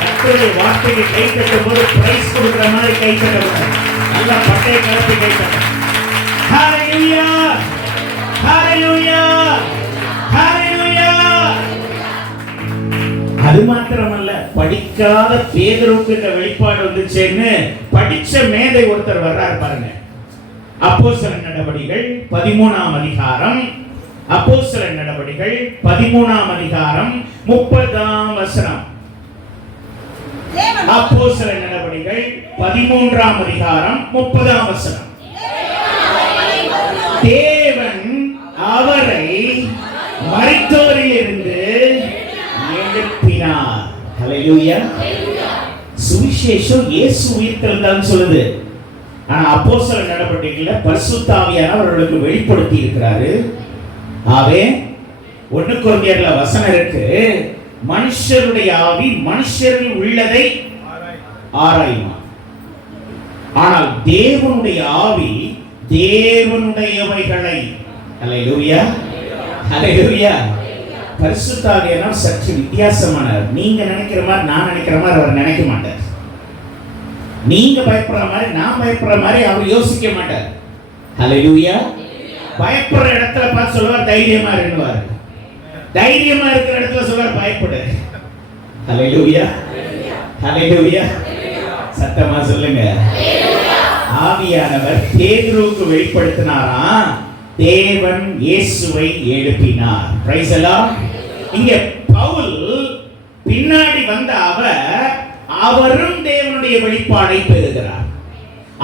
கர்த்தருடைய வார்த்தையை கை தட்டும் போது பிரைஸ் கொடுக்கிற மாதிரி கை தட்டுங்க. நல்ல பட்டையை கலப்பி கை தட்டுங்க. ஹalleluya, ஹalleluya, ஹalleluya. அது மாத்திரமல்ல, படிக்காத பேதுருவுக்கு இந்த வெளிப்பாடு வந்துச்சேன்னு படிச்ச மேதை ஒருத்தர் வர்றாரு பாருங்க. அப்போஸ்தலர் நடபடிகள் 13ஆம் அதிகாரம், அப்போஸ்தலர் நடபடிகள் 13ஆம் அதிகாரம் 30ஆம் வசனம். அப்போஸ்தலர் நடபடிகள் 13ஆம் அதிகாரம் 30ஆம் வசனம். தேவன் அவரை மரித்தோரிலிருந்து எழுப்பினார். ஹalleluya. சுவிசேஷம் இயேசு உயிர்த்தெழுந்தார்னு சொல்லுது. ஆனா அப்போஸ்தலர் நடபடிகள்ல பரிசுத்த ஆவியானவர் அவர்களுக்கு வெளிப்படுத்தி இருக்கிறாரு. ஆவே 1 கொரிந்தியர்ல வசனம் இருக்கு, மனுஷருடைய ஆவி மனுஷரில் உள்ளதை ஆராயுமா, ஆனால் தேவனுடைய ஆவி தேவனுடையவைகளை ஹல்லேலூயா, ஹல்லேலூயா. பரிசுத்த ஆவியானவர் சற்று வித்தியாசமானவர். நீங்க நினைக்கிற மாதிரி நான் நினைக்கிற மாதிரி அவர் நினைக்க மாட்டார். நீங்க பயப்படுற மாதிரி நான் பயப்படுற மாதிரி அவர் யோசிக்க மாட்டார். ஹல்லேலூயா. பயப்படுற இடத்துல பார்த்து சொல்லுவார் தைரியமா இருந்துவார். தைரியமா இருக்கிற இடத்துல சொல்லுவார் பயப்படு. ஹல்லேலூயா, ஹல்லேலூயா. சத்தமா சொல்லுங்க. ஆவியானவர் பேதுருவுக்கு வெளிப்படுத்தினாராம், தேவன் இயேசுவை எழுப்பினார். Price the Lord. இங்க பவுல் பின்னாடி வந்த அவரும் தேவனுடைய வெளிப்பாடை பெறுகிறார்.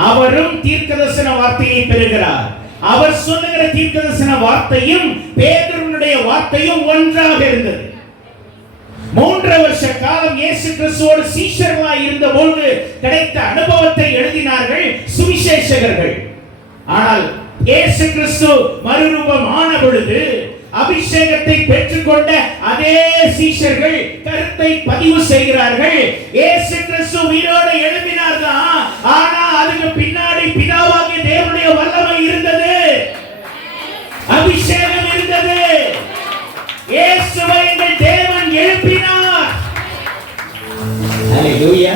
அவரும் தீர்க்கதரிசன வார்த்தையை பெறுகிறார். அவர் சொல்லுகிற தீர்க்கதரிசன வார்த்தையும் பேதுருவினுடைய வார்த்தையும் ஒன்றாக இருந்தது. 3 வருஷ காலம் இயேசு கிறிஸ்துவோடு சீஷர்களாய் இருந்த பொழுது கிடைத்த அனுபவத்தை எழுதினார்கள் சுவிசேஷகர்கள். ஆனால் இயேசு கிறிஸ்து மறுரூபம் ஆன பொழுது அபிஷேகத்தை பெற்றுக்கொண்ட அதே சீஷர்கள் கருத்தை பதிவு செய்கிறார்கள். இயேசு கிறிஸ்து உயிரோடு எழுப்பினார் தான், ஆனா அதுக்கு பின்னாடி பிதாவாகிய தேவனுடைய வல்லமை இருந்தது, அபிஷேகம் இருந்தது. இயேசுவை எங்கள் தேவன் எழுப்பினார். ஹல்லேலூயா.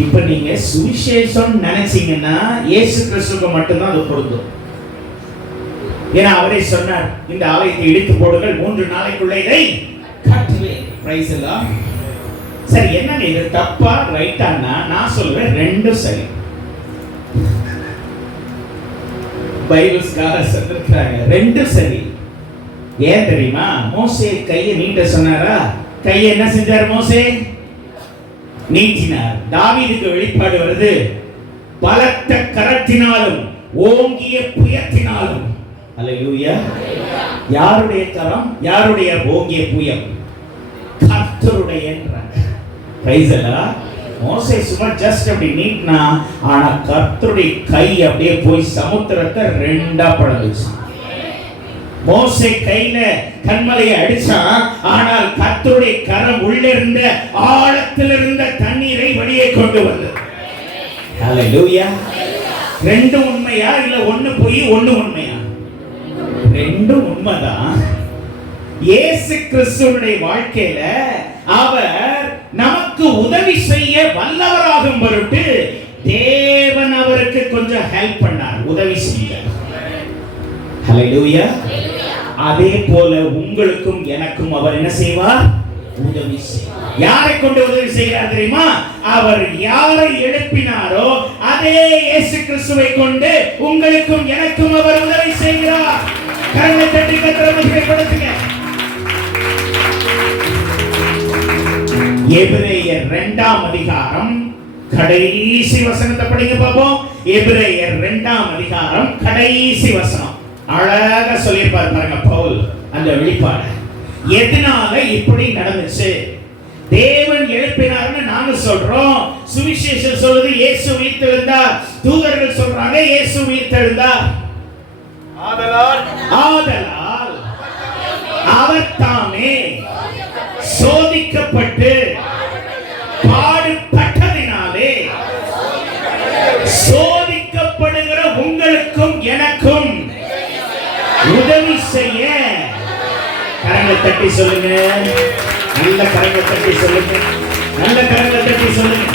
இப்ப நீங்க சுவிசேஷம் நினைச்சீங்கன்னா இயேசு கிறிஸ்துவுக்கு மட்டும்தான் அது பொருந்தும். ஏன்னா அவரே சொன்னார், இந்த ஆலயத்தை இடித்து போடுங்கள், 3 நாளைக்குள்ள இதை கட்டுவேன். Price the Lord. சரி, என்னங்க இது தப்பா ரைட்டானா? நான் சொல்றேன் ரெண்டும் சரி. பைபிள் ஸ்காலர்ஸ் சொல்றாங்க ரெண்டும் சரி. ஏன் தெரியுமா? மோசே கையை நீட்ட சொன்னாரா? கையை என்ன செஞ்சார் மோசே? நீட்டினார். தாவீதுக்கு வெளிப்பாடு வருது, பலத்த கரத்தினாலும் ஓங்கிய புயத்தினாலும். ஹல்லேலூயா. யாருடைய கரம்? யாருடைய ஓங்கிய புயம்? கர்த்தருடைய. Price the Lord. மோசே சும்மா ஜஸ்ட் அப்படி நீட்னா, ஆனா கர்த்தருடைய கை அப்படியே போய் சமுத்திரத்தை 2ஆ பிளந்துச்சு. மோசே கையில கன்மலையை அடிச்சா, ஆனால் கர்த்தருடைய கரம் உள்ளே இருந்த ஆழத்தில் இருந்த தண்ணீரை வெளியே கொண்டு வந்தது. ஹல்லேலூயா. 2 உண்மையா இல்ல 1 பொய் 1 உண்மையா? 2 உண்மைதான். இயேசு கிறிஸ்துவினுடைய வாழ்க்கையில அவர் நமக்கு உதவி செய்ய வல்லவராகும் பொருட்டு தேவன் அவருக்கு கொஞ்சம் ஹெல்ப் பண்ணார், உதவி செய்தார். ஹல்லேலூயா. அதே போல உங்களுக்கும் எனக்கும் அவர் என்ன செய்வார்? உதவி செய்வார். யாரை கொண்டு உதவி செய்கிறார் தெரியுமா? அவர் யாரை எழுப்பினாரோ அதே இயேசு கிறிஸ்துவை கொண்டு உங்களுக்கும் எனக்கும் அவர் உதவி செய்கிறார். கரங்களை தட்டி கர்த்தரை மகிமைப்படுத்துங்க. எபிரேயர் 2ஆம் அதிகாரம் கடைசி வசனத்தை படிங்க பாப்போம். எபிரேயர் 2ஆம் அதிகாரம் கடைசி வசனம் அழகா சொல்லியிருப்பார் பாருங்க பவுல் அந்த வெளிப்பாடு. எதனால இப்படி நடந்துச்சு? தேவன் எழுப்பினார்னு நாங்க சொல்றோம், சுவிசேஷம் சொல்லுது இயேசு உயிர்த்தெழுந்தார், தூதர்கள் சொல்றாங்க இயேசு உயிர்த்தெழுந்தார். ஆதலால் அவர் தாமே சோதிக்கப்பட்டு பாடுபட்டதினாலே சோதிக்கப்படுகிற உங்களுக்கும் எனக்கும் உதவி செய்ய. கரங்களை தட்டி சொல்லுங்க. நல்ல கரங்களை தட்டி சொல்லுங்க. நல்ல கரங்களை தட்டி சொல்லுங்க.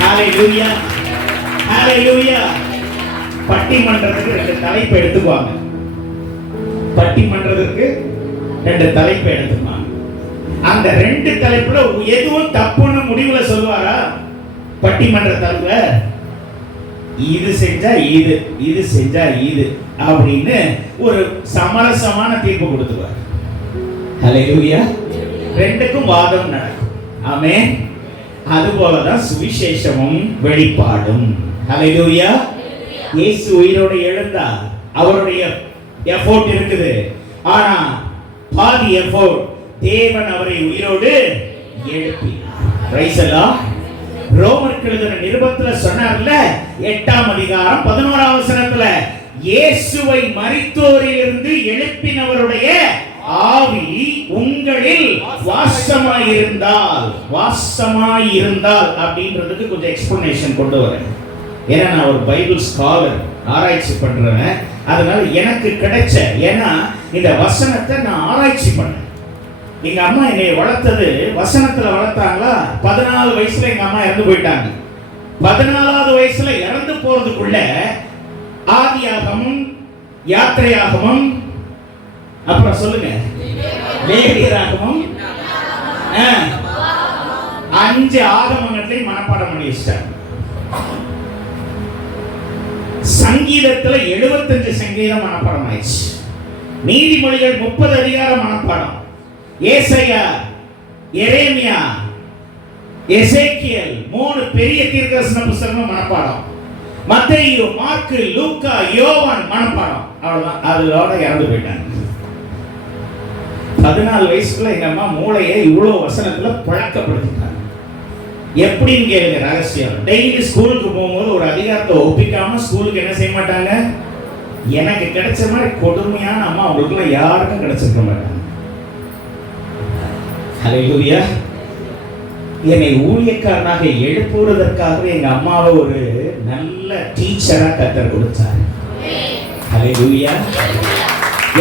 ஹல்லேலூயா, ஹல்லேலூயா. பட்டிமன்றத்துக்கு 2 தலைப்பு எடுத்துக்குவாங்க. பட்டிமன்றத்துக்கு 2 தலைப்பு எடுத்துக்குவாங்க. அந்த 2 தலைப்புல எதுவும் தப்புன்னு முடிவுல சொல்லுவாரா? பட்டிமன்ற தலைப்புல இது செஞ்சா இது, இது செஞ்சா இது அப்படின்னு ஒரு சமரசமான தீர்ப்பு கொடுத்துவார். ஹல்லேலூயா. 2க்கும் வாதம் நடக்கும். ஆமென். அதுபோலதான் சுவிசேஷமும் வெளிப்பாடும். ஹல்லேலூயா. இயேசு உயிரோடு எழுந்தார், அவருடைய எஃபோர்ட் இருக்குது. ஆனா பாதி எஃபோர்ட் தேவன் அவரை உயிரோடு எழுப்பினார். Price the Lord. ரோமருக்கு எழுதின நிருபத்துல சொன்னார்ல 8ஆம் அதிகாரம் 11ஆம் வசனத்துல, இயேசுவை மரித்தோரிலிருந்து எழுப்பினவருடைய ஆவி உங்களில் வாசமாயிருந்தால் அப்படின்றதுக்கு கொஞ்சம் எக்ஸ்பிளனேஷன் கொண்டு வரேன். ஏன்னா நான் ஒரு பைபிள் ஸ்காலர், ஆராய்ச்சி பண்றேன். அதனால எனக்கு கிடைச்ச, ஏன்னா இந்த வசனத்தை நான் ஆராய்ச்சி பண்ணேன். எங்க அம்மா என்னை வளர்த்தது வசனத்துல வளர்த்தாங்களா. 14 வயசுல எங்க அம்மா இறந்து போயிட்டாங்க. 14வது வயசுல இறந்து போறதுக்குள்ள ஆதியாகமும், யாத்திரையாகமும், அப்புறம் சொல்லுங்க லேவியராகமும், 5 ஆகமங்களையும் மனப்பாடம் பண்ணி வச்சிட்டாங்க. சங்கீதத்துல 75 சங்கீதம் மனப்பாடம் ஆயிடுச்சு. நீதிமொழிகள் 30 அதிகாரம் மனப்பாடம். ஏசாயா, எரேமியா, எசேக்கியேல் 3 பெரிய தீர்க்கதரிசன புத்தகங்கள் மனப்பாடம். மத்தேயு, மார்க்கு, லூக்கா, யோவான் மனப்பாடம். அவ்வளவுதான். அதோட இறந்து போயிட்டாங்க. 14 வயசுக்குள்ள எங்க அம்மா மூளையை இவ்வளவு வசனத்துல பழக்கப்படுத்திட்டாங்க. எப்படின்னு கேளுங்க ரகசியம். டெய்லி ஸ்கூலுக்கு போகும்போது ஒரு அதிகாரத்தை ஒப்பிக்காம ஸ்கூலுக்கு என்ன செய்ய மாட்டாங்க. எனக்கு கிடைச்ச மாதிரி கொடுமையான அம்மா அவங்களுக்குள்ள யாருக்கும் கிடைச்சிருக்க மாட்டாங்க. ஹல்லேலூயா. என்னை ஊழியக்காரனாக எழுப்புவதற்காகவே எங்க அம்மாவை ஒரு நல்ல டீச்சரா கர்த்தர் கொடுத்தார். ஹல்லேலூயா.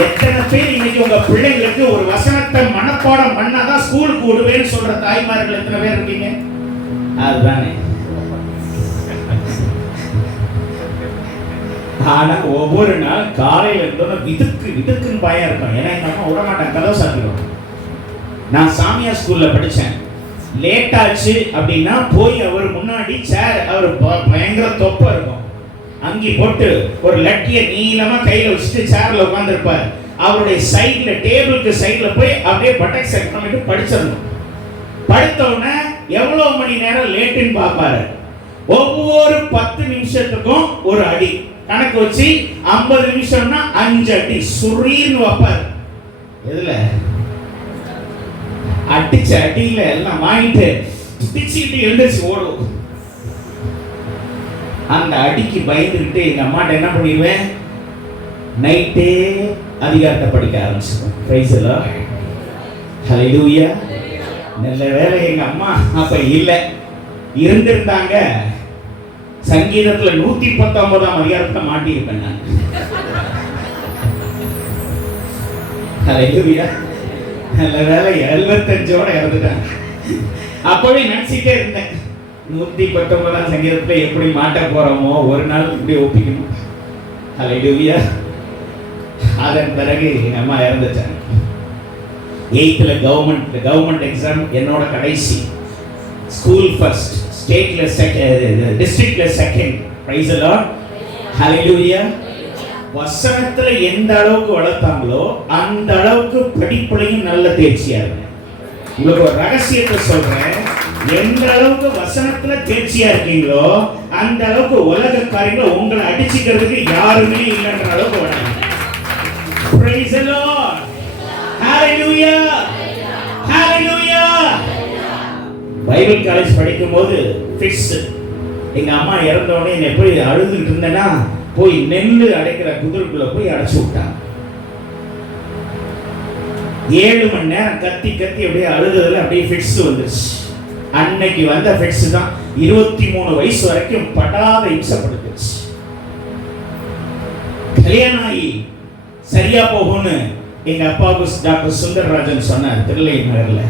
எத்தனை பேர் இன்னைக்கு உங்க பிள்ளைங்களுக்கு ஒரு வசனத்தை மனப்பாடம் பண்ணாதான் ஸ்கூலுக்கு விடுவேன்னு சொல்ற தாய்மார்கள் எத்தனை பேர் இருக்கீங்க? அதுதானே. ஆனா ஒவ்வொரு நாள் காலையில இருந்தோம் இதுக்குன்னு பயம் இருக்கும். ஏன்னா எங்க அம்மா விட மாட்டாங்க, கதவை சாத்திடுவாங்க. நான் சாமியார் ஸ்கூல்ல படிச்சேன். லேட் ஆச்சு அப்படின்னா போய் அவர் முன்னாடி சேர், அவர் பயங்கர தொப்பை இருக்கும், அங்கி போட்டு ஒரு லட்டிய நீளமா கையில வச்சுட்டு சேர்ல உட்கார்ந்துருப்பார். அவருடைய சைட்ல, டேபிளுக்கு சைட்ல போய் அப்படியே பட்டக் செட் பண்ணிட்டு படிச்சிடணும். படுத்த உடனே எவ்வளவு மணி நேரம் லேட்டுன்னு பார்ப்பாரு. ஒவ்வொரு 10 நிமிஷத்துக்கும் ஒரு அடி கணக்கு வச்சு 50 நிமிஷம்னா 5 அடி சுரீர்னு வைப்பார். எதுல அடிச்ச அடியில எல்லாம் வாங்கிட்டு பிடிச்சிட்டு எழுந்திரிச்சு ஓடும். அந்த அடிக்கு பயந்துகிட்டு எங்க அம்மாட்ட என்ன பண்ணிடுவேன், நைட்டே அதிகாரத்தை படிக்க ஆரம்பிச்சிருவேன். Price the Lord. ஹல்லேலூயா. நல்ல வேளை எங்க அம்மா அப்ப இல்ல, இருந்திருந்தாங்க சங்கீதத்துல 119ஆம் அதிகாரத்தை மாட்டியிருப்பேன் நான். ஹல்லேலூயா. நல்ல வேளை 75ஓட இறந்துட்டாங்க. அப்பவே நினைச்சிட்டே இருந்தேன், 119ஆம் சங்கீதத்தை எப்படி மாட்ட போறோமோ, ஒரு நாள் இப்படி ஒப்பிக்கணும். ஹல்லேலூயா. அதன் பிறகு எங்க அம்மா இறந்துட்டாங்க. 8th கவர்மெண்ட் எக்ஸாம் என்னோட கடைசி. ஸ்கூல் ஃபர்ஸ்ட், ஸ்டேட்ல செகண்ட், டிஸ்ட்ரிக்ட்ல செகண்ட். Praise the Lord. ஹல்லேலூயா. வசனத்துல எந்த அளவுக்கு வளர்த்தாங்களோ அந்த அளவுக்கு படிப்புலையும் நல்ல தேர்ச்சியா இருந்தேன். உங்களுக்கு ஒரு ரகசியத்தை சொல்றேன், எந்த அளவுக்கு வசனத்துல தேர்ச்சியா இருக்கீங்களோ அந்த அளவுக்கு உலக காரியங்களை உங்களை அடிச்சுக்கிறதுக்கு யாருமே இல்லைன்ற அளவுக்கு வளருங்க. Praise the Lord. Hallelujah. Hallelujah. Bible college படிக்கும்போது ஃபிக்ஸ். எங்க அம்மா இறந்த உடனே என்னை போய் அழுதுகிட்டு இருந்தேன்னா போய் நெல்லு அடைக்கிற குதிரைக்குள்ள போய் அடைச்சு விட்டாங்க. 7 மணி நேரம் கத்தி அப்படியே அழுதுல அப்படியே ஃபிட்ஸ் வந்துருச்சு. அன்னைக்கு வந்த ஃபிட்ஸ் தான் 23 வயசு வரைக்கும் படாத இம்சப்படுத்துச்சு. கல்யாணம் ஆகி சரியா போகும்னு எங்க அப்பாவுக்கு டாக்டர் சுந்தரராஜன் சொன்னார் திருலை நகர்ல.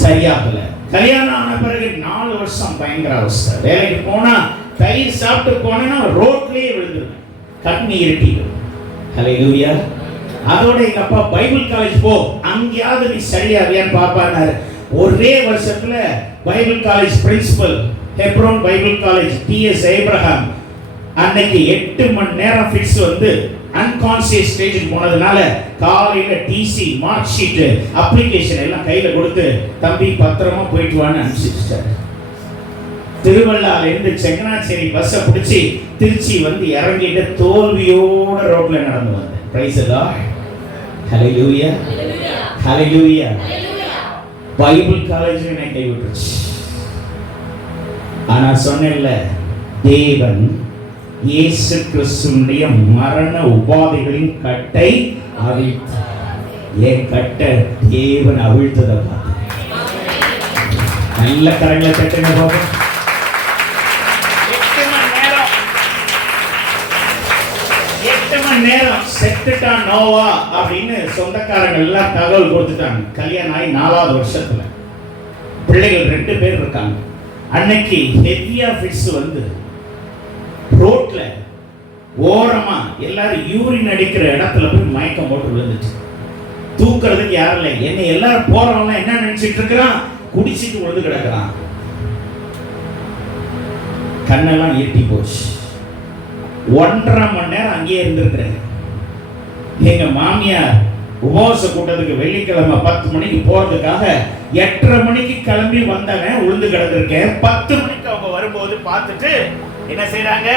சரியாகல. கல்யாணம் ஆன பிறகு 4 வருஷம் பயங்கர அவஸ்தை. வேலைக்கு போனா தயிர் சாப்பிட்டு போனேன்னா ரோட்லயே விழுந்துருவேன், கண்ணி இருட்டிடும். ஹல்லேலூயா. அதோட எங்க அப்பா பைபிள் காலேஜ் போ, அங்கேயாவது நீ சரியாவியான்னு பாப்பானாரு. ஒரே வருஷத்துல Bible college principal, Hebron Bible college, TS Abraham. அன்னைக்கு 8 மணி நேரம் ஃபிக்ஸ் வந்து அன்கான்சியஸ் ஸ்டேஜுக்கு போனதுனால காலையில டிசி, மார்க் ஷீட், அப்ளிகேஷன் எல்லாம் கையில கொடுத்து தம்பி பத்திரமா போயிட்டு வான்னு அனுப்பிச்சிட்டாரு. திருவள்ளால இருந்து செங்கனாச்சேரி பஸ்ஸை பிடிச்சி திருச்சி வந்து இறங்கிட்டு தோல்வியோட ரோட்ல நடந்து வந்தேன். Price the Lord. Hallelujah. Hallelujah. Bible college என்னை கைவிட்டுருச்சு. ஆனா சொன்னேன்ல, தேவன் இயேசு கிறிஸ்துவினுடைய மரண உபாதைகளின் கட்டை அவிழ்த்தார். என் கட்டை தேவன் அவிழ்த்ததை பார்த்து நல்ல கரங்களை கட்டுங்க பாபா. 8 மணி நேரம் செத்துட்டான் நோவா அப்படின்னு சொந்தக்காரங்க எல்லாம் தகவல் கொடுத்துட்டாங்க. கல்யாணம் ஆகி 4வது வருஷத்துல பிள்ளைகள் 2 பேர் இருக்காங்க. அன்னைக்கு ஹெவியா ஃபிஷ் வந்து ரோட்ல ஓரமா எல்லாரும் யூரின் அடிக்கிற இடத்துல போய் மயக்கம் போட்டு விழுந்துச்சு. தூக்குறதுக்கு யாரும் இல்லை. என்ன எல்லாரும் போறவங்க என்ன நினைச்சிட்டு இருக்கிறான், குடிச்சிட்டு விழுந்து கிடக்குறான். கண்ணெல்லாம் எட்டி போச்சு. 1.5 மணி நேரம் அங்கேயே இருந்திருக்கிறேன். எங்க மாமியார் உபவாச கூட்டத்துக்கு வெள்ளிக்கிழமை 10 மணிக்கு போறதுக்காக 8:30 மணிக்கு கிளம்பி வந்தவன் உளுந்து கிடந்திருக்கேன். 10 மணிக்கு அவங்க வரும்போது பார்த்துட்டு என்ன செய்யறாங்க,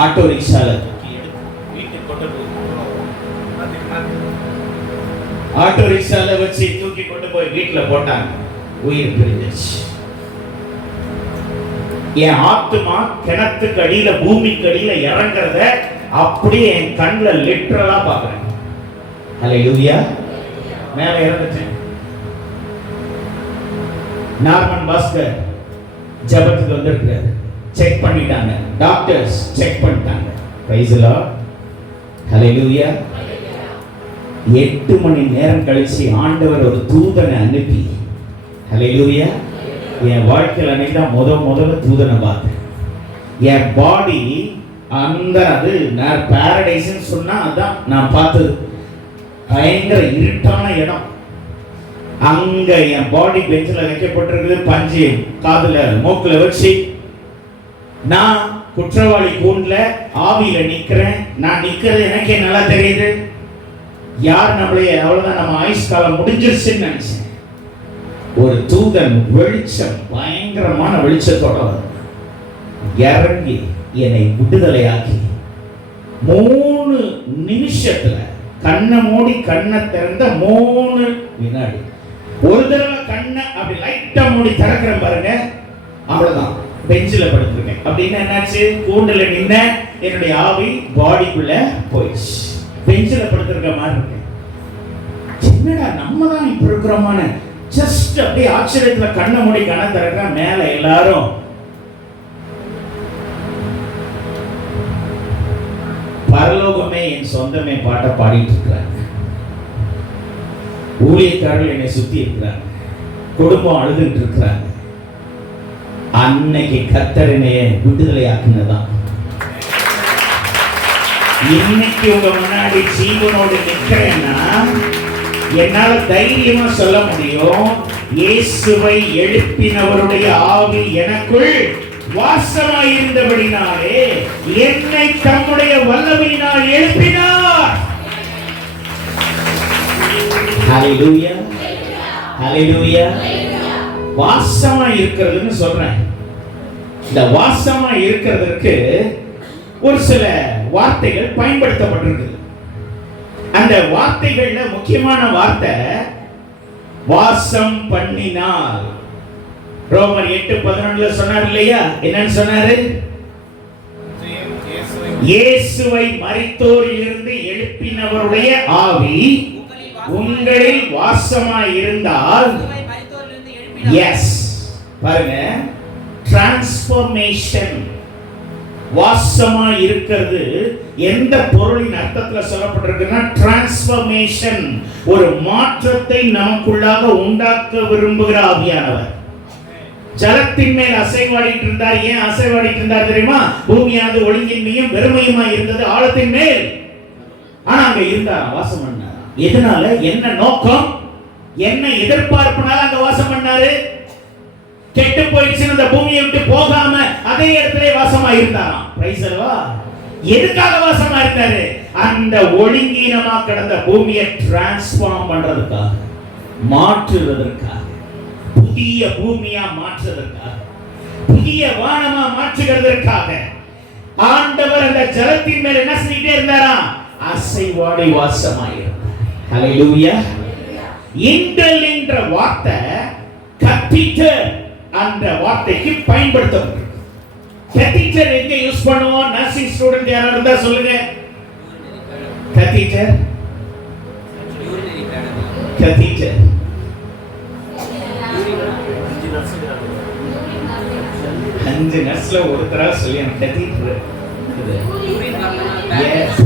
ஆட்டோ ரிக்ஷால வீட்டுக்கு கொண்டு போய் ஆட்டோ ரிக்ஷால வச்சு தூக்கி கொண்டு போய் வீட்டுல போட்டாங்க. உயிர் பிரிஞ்சிச்சு. என் ஆத்துமா கிணத்துக்கு அடியில பூமிக்கு அடியில இறங்குறத அப்படியே என் கண்ணுல லிட்டரலா பாக்குறேன். ஹல்லேலூயா. மேல இறந்துட்டேன். நார்மன் பாஸ்கர் ஜபத்துக்கு வந்திருக்கிறார். செக் பண்ணிட்டாங்க, டாக்டர்ஸ் செக் பண்ணிட்டாங்க. Praise the Lord. ஹல்லேலூயா. 8 மணி நேரம் கழிச்சு ஆண்டவர் ஒரு தூதனை அனுப்பி, ஹல்லேலூயா, என் வாழ்க்கையில் அன்னைக்கு தான் முதல்ல தூதனை பார்த்தேன். என் பாடி அந்த அது நான் பாரடைஸ்ன்னு சொன்னா அதான் நான் பார்த்தது. பயங்கர இருட்டான இடம். அங்க என் பாடி பெஞ்சில் வைக்கப்பட்டிருக்குது. பஞ்சு காதுல மூக்குல வச்சு நான் குற்றவாளி கூண்டுல ஆவியில நிக்கிறேன். நான் நிக்கிறது எனக்கே நல்லா தெரியுது. யார் நம்மளைய அவ்வளவுதான் நம்ம ஆயுஷ் காலம் முடிஞ்சிருச்சுன்னு நினைச்சேன். ஒரு தூதன் வெளிச்சம், பயங்கரமான வெளிச்சத்தோட இறங்கி என்னை விடுதலையாக்கி 3 நிமிஷத்துல கண்ணை மூடி கண்ணை திறந்த 3 வினாடி. ஒரு தடவை கண்ணை அப்படி லைட்டா மூடி திறக்கிறேன் பாருங்க, அவ்வளவுதான் பெஞ்சில் படுத்திருக்கேன். அப்படின்னு என்னாச்சு, கூண்டுல நின்ன என்னுடைய ஆவி பாடிக்குள்ள போயிடுச்சு. பெஞ்சில் படுத்திருக்க மாதிரி இருக்கேன். என்னடா நம்ம தான் இப்ப இருக்கிறோமான ஜஸ்ட் அப்படியே ஆச்சரியத்துல கண்ணை மூடி கண்ணை திறக்க மேல எல்லாரும் பரலோகமே என் சொந்தமே பாட்டை பாடிட்டு இருக்கிறாங்க. ஊழியக்காரர்கள் என்னை சுத்தி இருக்கிறாங்க. குடும்பம் அழுதுட்டு இருக்கிறாங்க. அன்னைக்கு கர்த்தர் என்னைய விடுதலையாக்குனதான். இன்னைக்கு உங்க முன்னாடி ஜீவனோடு நிற்கிறேன்னா என்னால தைரியமா சொல்ல முடியும், இயேசுவை எழுப்பினவருடைய ஆவி எனக்குள் வாசமாய் இருந்தபடினாலே என்னை தம்முடைய வல்லமையினால் எழுப்பினார். ஹல்லேலூயா, ஹல்லேலூயா. வாசமா இருக்கிறதுன்னு சொல்றேன். இந்த வாசமா இருக்கிறதுக்கு ஒரு சில வார்த்தைகள் பயன்படுத்தப்பட்டிருக்கு. அந்த வார்த்தைகள்ல முக்கியமான வார்த்தை வாசம் பண்ணினார். ரோமர் 8:11 சொன்னார் இல்லையா? என்னன்னு சொன்னாரு? இயேசுவை மரித்தோரிலிருந்து எழுப்பினவருடைய ஆவி உங்களில் வாசமாய் இருந்தால், எஸ் பாருங்க, டிரான்ஸ்ஃபர்மேஷன். வாசமா இருக்கிறது எந்த பொருளின் அர்த்தத்துல சொல்லப்பட்டிருக்குன்னா டிரான்ஸ்ஃபர்மேஷன். ஒரு மாற்றத்தை நமக்குள்ளாக உண்டாக்க விரும்புகிற ஆவியானவர். ஜலத்தின் மேல் அசைவாடிட்டு இருந்தார். ஏன் அசைவாடிட்டு இருந்தார் தெரியுமா? பூமியானது ஒழுங்கின்மையும் வெறுமையுமா இருந்தது ஆழத்தின் மேல். ஆனா அங்க இருந்தார், வாசம் பண்ணார். எதனால? என்ன நோக்கம், என்ன எதிர்பார்ப்புனால அங்க வாசம் பண்ணாரு? கெட்டு போயிடுச்சு அந்த பூமியை விட்டு போகாம அதே இடத்திலே வாசமா இருந்தாராம். Price the Lord. எதுக்காக வாசமா இருந்தாரு? அந்த ஒழுங்கீனமா கிடந்த பூமியை டிரான்ஸ்ஃபார்ம் பண்றதுக்காக, மாற்றுவதற்காக, புதிய பூமியா மாற்றுவதற்காக, புதிய வானமா மாற்றுகிறதற்காக ஆண்டவர் அந்த ஜலத்தின் மேல் என்ன செஞ்சிட்டே இருந்தாராம்? அசைவாடி வாசமாயிருந்தார். ஹல்லேலூயா. இன்டெல் என்ற வார்த்தை கத்தீட்ரல் அந்த வார்த்தைக்கு பயன்படுத்தப்பட்டிருக்கு. கத்தீட்ரல் எங்க யூஸ் பண்ணுவோம்? நர்சிங் ஸ்டூடெண்ட் யாரா இருந்தா சொல்லுங்க. கத்தீட்ரல், கத்தீட்ரல் 5 நர்ஸ்ல ஒருத்தரா சொல்லி கத்தீட்ரல் எஸ்.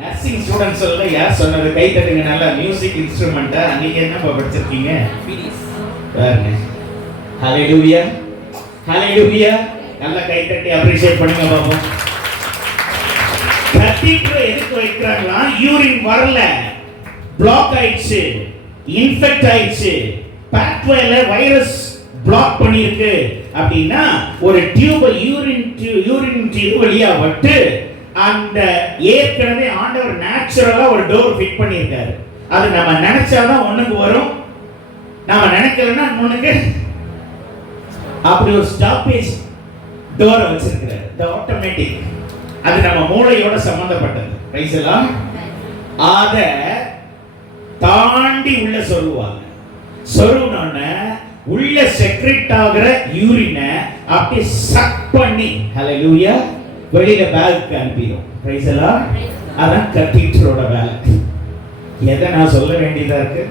நர்சிங் ஸ்டூடெண்ட் சொல்ல யார் சொன்னது? கை தட்டுங்க. நல்லா மியூசிக் இன்ஸ்ட்ருமெண்ட்டா நீங்க என்ன படிச்சிருக்கீங்க? பாருங்க. ஹalleluya ஹalleluya. நல்லா கை தட்டி அப்ரிஷியேட் பண்ணுங்க பாப்போம். கத்தீட்ரல் எதுக்கு வைக்கிறாங்களா? யூரின் வரல, பிளாக் ஆயிடுச்சு, இன்ஃபெக்ட் ஆயிடுச்சு, பாத்வேல வைரஸ் பிளாக் பண்ணிருக்கு அப்படின்னா ஒரு டியூப் யூரின் டியூப் வழியா விட்டு அந்த ஏற்கனவே ஆண்டவர் நேச்சுரலா ஒரு டோர் ஃபிட் பண்ணியிருக்காரு. அது நம்ம நினைச்சாதான் ஒண்ணுக்கு வரும், நாம நினைக்கலன்னா ஒண்ணுக்கு. அப்படி ஒரு ஸ்டாப்பேஜ் டோரை வச்சிருக்கிறார். தி ஆட்டோமேட்டிக். அது நம்ம மூளையோட சம்பந்தப்பட்டது. பிரைஸ் எல்லாம் அத தாண்டி உள்ள சொல்லுவாங்க. சொருனோன உள்ள செக்ரெட் ஆகிற யூரினை அப்படியே சக் பண்ணி ஹalleluya வெளியில பேக்கு அனுப்பிடும். பிரைஸ் எல்லாம் அதான் கத்தீட்ரலோட வேலை. எதை நான் சொல்ல வேண்டியதா இருக்கு?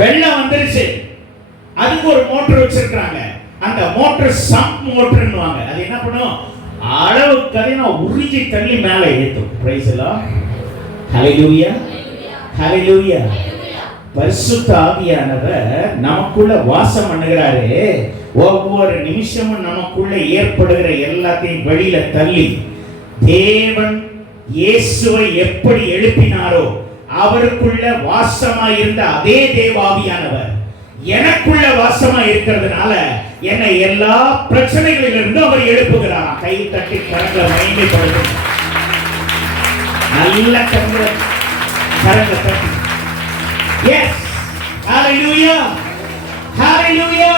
வெள்ளம் வந்துருச்சு, அதுக்கு ஒரு மோட்டர் வச்சிருக்காங்க. அந்த மோட்டர் சம்ப் மோட்டர்னுவாங்க. அது என்ன பண்ணும்? அளவுக்கு அதிகமா உறிஞ்சி தள்ளி மேல ஏத்தும். பிரைஸ் எல்லாம் ஹalleluya ஹalleluya. பரிசுத்த ஆவியானவர் நமக்குள்ள வாசம் பண்ணுகிறாரு. ஒவ்வொரு நிமிஷமும் நமக்குள்ள ஏற்படுகிற எல்லாத்தையும் வெளியில தள்ளி தேவன் இயேசுவை எப்படி எழுப்பினாரோ அவருக்குள்ள வாசமா இருந்த அதே தேவாவியானவர் எனக்குள்ள வாசமா இருக்கிறதுனால என்னை எல்லா பிரச்சனைகளிலிருந்து அவர் எழுப்புகிறார். கை தட்டி கரங்களை மகிமைப்படுத்தும். நல்ல கரங்களை தட்டி. எஸ், ஹalleluya ஹalleluya.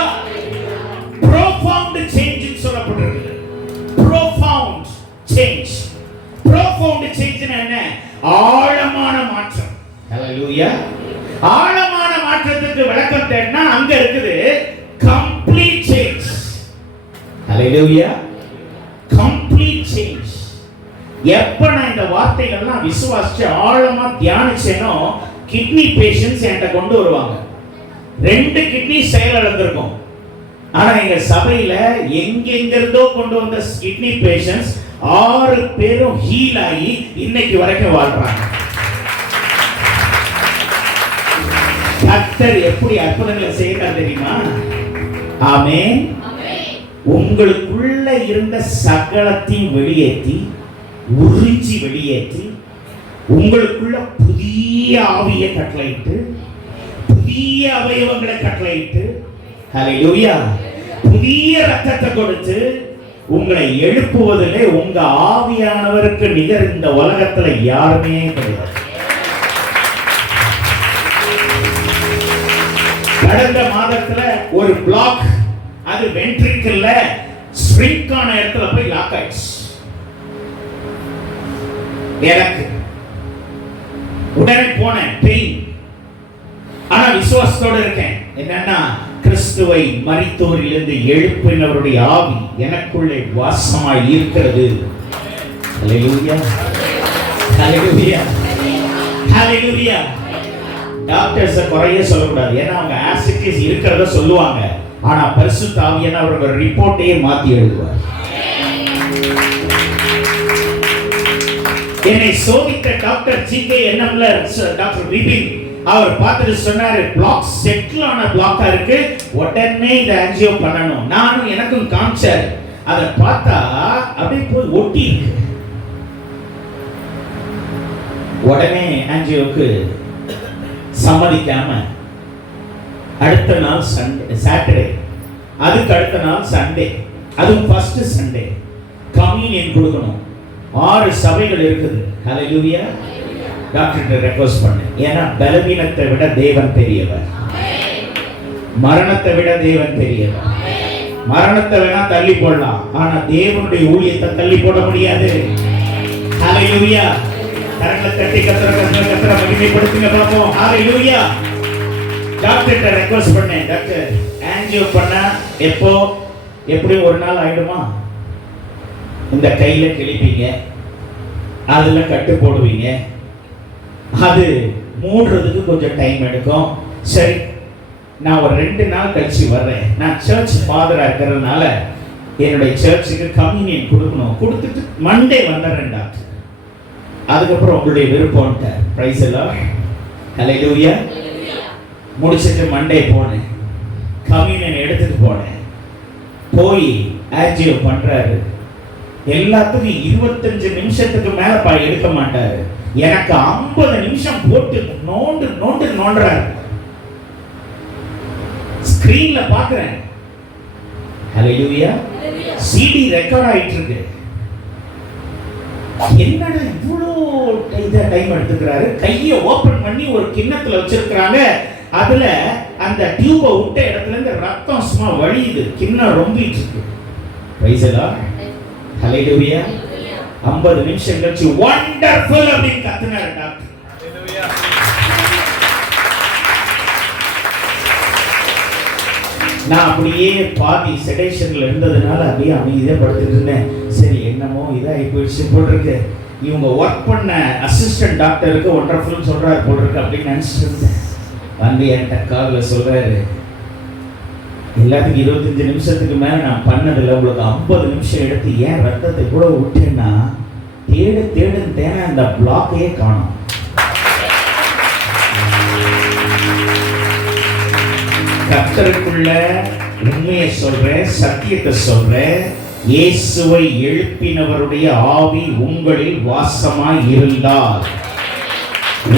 profound change சொல்லப்பட்டிருக்கு. profound change. profound change என்ன? ஆழமான மாற்றம். ஹalleluya. ஆழமான மாற்றத்துக்கு விளக்கம் தேடினா அங்க இருக்குது complete change. ஹalleluya. complete change. எப்ப நான் இந்த வார்த்தைகள்லாம் விசுவாசிச்சு ஆழமா தியானிச்சேனோ கிட்னி பேஷண்ட்ஸ் என்கிட்ட கொண்டு வருவாங்க. 2 கிட்னி செயலிழந்திருக்கும். ஆனா எங்க சபையில எங்கெங்கிருந்தோ கொண்டு வந்த கிட்னி பேஷண்ட்ஸ் 6 பேரும் ஹீல் ஆகி இன்னைக்கு வரைக்கும் வாழ்றாங்க. கர்த்தர் எப்படி அற்புதங்களை செய்யறார் தெரியுமா? ஆமென். உங்களுக்குள்ள இருந்த சகலத்தையும் வெளியேற்றி உறிஞ்சி வெளியேற்றி உங்களுக்குள்ள புதிய ஆவியை கட்டளையிட்டு புதிய அவயவங்களை கட்டளையிட்டு ஹalleluya புதிய ரத்தத்தை கொடுத்து உங்களை எழுப்புவதிலே உங்க ஆவியானவருக்கு நிகர் இந்த உலகத்துல யாருமே கிடையாது. கடந்த மாதத்துல ஒரு பிளாக் அது வென்ட்ரிக்கிள்ல ஸ்ட்ரிங்க் ஆன இடத்துல போய் லாக் ஆயிடுச்சு. எனக்கு உடனே போனேன், பெயின். ஆனா விசுவாசத்தோடு இருக்கேன். என்னன்னா கிறிஸ்துவை மரித்தோரிலிருந்து எழுப்பினவருடைய ஆவி எனக்குள்ளே வாசமாய் இருக்கிறது. ஹalleluya ஹalleluya ஹalleluya. டாக்டர்ஸ் குறைய சொல்லக்கூடாது, ஏன்னா அவங்க ஆசிட்டிஸ் இருக்கிறத சொல்லுவாங்க. ஆனா பரிசுத்த ஆவியானவர் அவரோட ரிப்போர்ட்டையே மாத்தி எழுதுவார். என்னை சோதித்த டாக்டர் ஜிகே என்னம்ல டாக்டர் பிபின் அவர் பார்த்துட்டு சொன்னாரு, பிளாக் செட்டில் ஆன பிளாக்கா இருக்கு, உடனே இந்த ஆன்ஜியோ பண்ணணும். நானும் எனக்கும் காமிச்சாரு. அதை பார்த்தா அப்படியே போய் ஒட்டி இருக்கு. உடனே ஆன்ஜியோக்கு சம்மதிக்காம அடுத்த நாள் சண்டே சாட்டர்டே, அதுக்கு அடுத்த நாள் சண்டே, அதுவும் ஃபர்ஸ்ட் சண்டே கம்யூனியன் கொடுக்கணும். 6 சபைகள் இருக்குது. ஹalleluya. டாக்டர் ரெக்வெஸ்ட் பண்ணேன். ஏன்னா பலவீனத்தை விட தேவன் பெரியவர், மரணத்தை விட தேவன் பெரியவர். மரணத்தை வேணா தள்ளி போடலாம், ஆனா தேவனுடைய ஊழியத்தை தள்ளி போட முடியாது. ஹalleluya. கரங்களை தட்டி கத்தர மகிமைப்படுத்துங்க பாப்போம். ஹalleluya. டாக்டர் ரெக்வெஸ்ட் பண்ணேன், டாக்டர் ஆன்ஜியோ பண்ணா எப்போ எப்படி ஒரு நாள் ஆயிடுமா? இந்த கையில கிழிப்பீங்க, அதுல கட்டு போடுவீங்க, அது மூடுறதுக்கு கொஞ்சம் டைம் எடுக்கும். சரி, நான் ஒரு 2 நாள் கழிச்சு வர்றேன். நான் சர்ச் ஃபாதரா இருக்கிறதுனால என்னுடைய சர்ச்சுக்கு கம்யூனியன் கொடுக்கணும், கொடுத்துட்டு மண்டே வந்துடுறேன் டாக்டர், அதுக்கப்புறம் உங்களுடைய விருப்பம்ட்டார். பிரைஸ் எல்லாம் ஹல்லேலூயா. முடிச்சிட்டு மண்டே போனேன், கம்யூனியன் எடுத்துட்டு போனேன். போய் ஆர்ஜிஓ பண்றாரு. எல்லாத்துக்கும் 25 நிமிஷத்துக்கு மேல எடுக்க மாட்டாரு. எனக்கு 50 நிமிஷம் போட்டு நோண்டுறாரு. ஸ்கிரீன்ல பாக்குறேன், ஹல்லேலூயா, சிடி ரெக்கார்ட் ஆயிட்டு இருக்கு. என்னடா இவ்வளோ டைம் எடுத்துக்கிறாரு. கையை ஓபன் பண்ணி ஒரு கிண்ணத்துல வச்சிருக்கிறாங்க. அதுல அந்த டியூபை விட்ட இடத்துல இருந்து ரத்தம் சும்மா வழியுது, கிண்ணம் ரொம்பிட்டு இருக்கு. பிரைஸ் எல்லாம் ஹல்லேலூயா. 50 நிமிஷம் கழிச்சு வண்டர்ஃபுல் அப்படின்னு கத்துனாரு டாக்டர். நான் அப்படியே பாதி செடேஷன்ல இருந்ததுனால அப்படியே அமைதியாக படுத்துட்டு இருந்தேன். சரி என்னமோ இதாகி போயிடுச்சு போல் இருக்கு, இவங்க ஒர்க் பண்ண அசிஸ்டன்ட் டாக்டருக்கு ஒண்டர்ஃபுல் சொல்றாரு போல் இருக்கு அப்படின்னு நினைச்சிட்டு இருந்தேன். வந்து என்கிட்ட காலில் சொல்றாரு, எல்லாத்துக்கும் 25 நிமிஷத்துக்கு மேல நான் பண்ணதில்லை, உங்களுக்கு 50 நிமிஷம் எடுத்து ஏன் ரத்தத்தை கூட விட்டேன்னா தேடுன்னு அந்த பிளாக்கையே காணும். கர்த்தருக்குள்ள உண்மையை சொல்றேன், சத்தியத்தை சொல்றேன். இயேசுவை எழுப்பினவருடைய ஆவி உங்களில் வாசமாய் இருந்தால்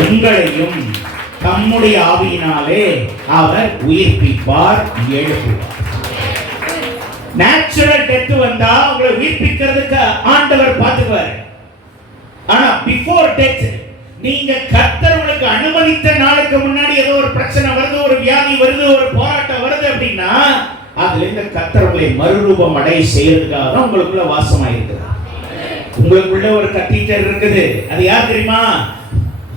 உங்களையும் தம்முடைய ஆவியினாலே அவர் உயிர்ப்பிப்பார், எழுப்புவார். நேச்சுரல் டெத் வந்தா உங்களை உயிர்ப்பிக்கிறதுக்கு ஆண்டவர் பார்த்துக்குவார். ஆனா பிஃபோர் டெத் நீங்க கர்த்தர் உங்களுக்கு அனுமதித்த நாளுக்கு முன்னாடி ஏதோ ஒரு பிரச்சனை வருது, ஒரு வியாதி வருது, ஒரு போராட்டம் வருது அப்படின்னா அதுல இருந்து கர்த்தர் உங்களை மறுரூபம் அடைய செய்யறதுக்காக தான் உங்களுக்குள்ள வாசமாயிருக்கிறார். உங்களுக்குள்ள ஒரு கத்தீட்டர் இருக்குது, அது யார் தெரியுமா?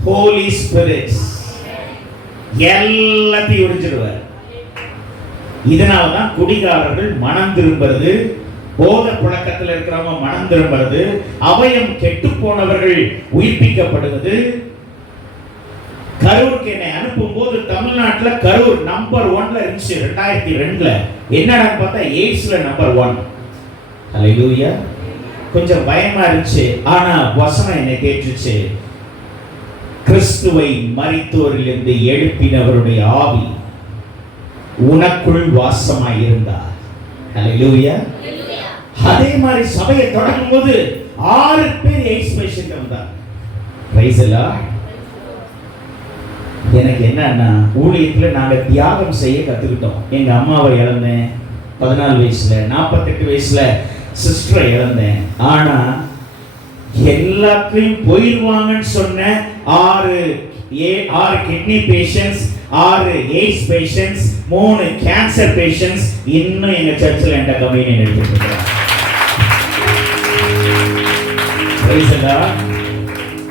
ஹோலி ஸ்பிரிட். எல்லாத்தையும் உறிஞ்சிடுவார். இதனாலதான் குடிகாரர்கள் மனம் திரும்புறது, போத புழக்கத்தில் இருக்கிறவங்க மனம் திரும்புறது, அவயம் கெட்டு போனவர்கள் உயிர்ப்பிக்கப்படுவது. கரூருக்கு என்னை அனுப்பும் போது தமிழ்நாட்டில் கரூர் நம்பர் 1ல இருந்துச்சு 2002ல. என்னடா பார்த்தா எய்ட்ஸ்ல நம்பர் 1. ஹல்லேலூயா. கொஞ்சம் பயமா இருந்துச்சு. ஆனா வசனம் என்னை கேட்டுச்சு, கிறிஸ்துவை மரித்தோரிலிருந்து எழுப்பினவருடைய ஆவி உனக்குள் வாசமாய் இருந்தார். ஹல்லேலூயா. அதே மாதிரி சபையை தொடங்கும் போது 6 பேர் எய்ட்ஸ் பேஷண்ட் வந்தார். பிரைஸ் எல்லாம். எனக்கு என்னன்னா ஊழியத்துல நாங்க தியாகம் செய்ய கத்துக்கிட்டோம். எங்க அம்மாவை இழந்தேன் 14 வயசுல, 48 வயசுல சிஸ்டரை இழந்தேன். ஆனா எல்லாத்தையும் போயிடுவாங்கன்னு சொன்ன 6 kidney patients, 6 AIDS patients, 3 cancer patients இன்னும் எங்க சர்ச்சில் என்கிட்ட கம்யூனியன் எடுத்துட்டு இருக்காங்க. பிரைஸ் எல்லாம்.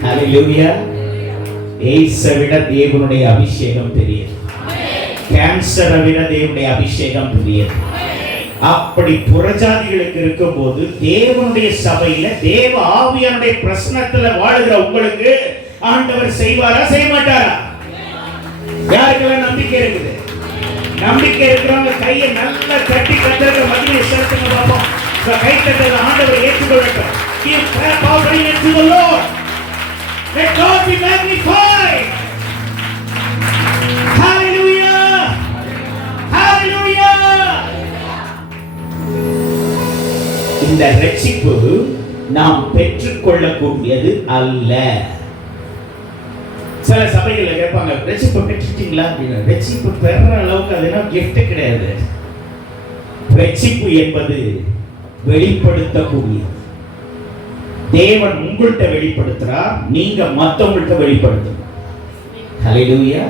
ஹல்லேலூயா. எய்ட்ஸை விட தேவனுடைய அபிஷேகம் பெரியது, கேன்சரை விட தேவனுடைய அபிஷேகம் பெரியது. அப்படி புறஜாதிகளுக்கு இருக்கும்போது தேவனுடைய சபையில தேவ ஆவியானுடைய பிரசன்னத்துல வாழுகிற உங்களுக்கு ஆண்டவர் செய்வாரா செய்ய மாட்டாரா? யாருக்கெல்லாம் நம்பிக்கை இருக்குது? நம்பிக்கை இருக்கிறவங்க கையை நல்லா தட்டி கத்தருக்க மகிமையை செலுத்துங்க பாப்போம். கை தட்டல ஆண்டவரை ஏற்றுக்கொள்ளட்டும். Give clap offering to the Lord. Let God be magnified. Hallelujah. Hallelujah. இந்த ரட்சிப்பு நாம் பெற்றுக்கொள்ளக்கூடியது அல்ல. சில சபைகளை கேட்பாங்க, ரட்சிப்பு பெற்றுட்டீங்களா? ரட்சிப்பு பெற அளவுக்கு அது கிஃப்ட் கிடையாது. ரட்சிப்பு என்பது வெளிப்படுத்தக்கூடியது. தேவன் உங்கள்கிட்ட வெளிப்படுத்துறார், நீங்க மற்றவங்கள்ட்ட வெளிப்படுத்தணும். ஹல்லேலூயா.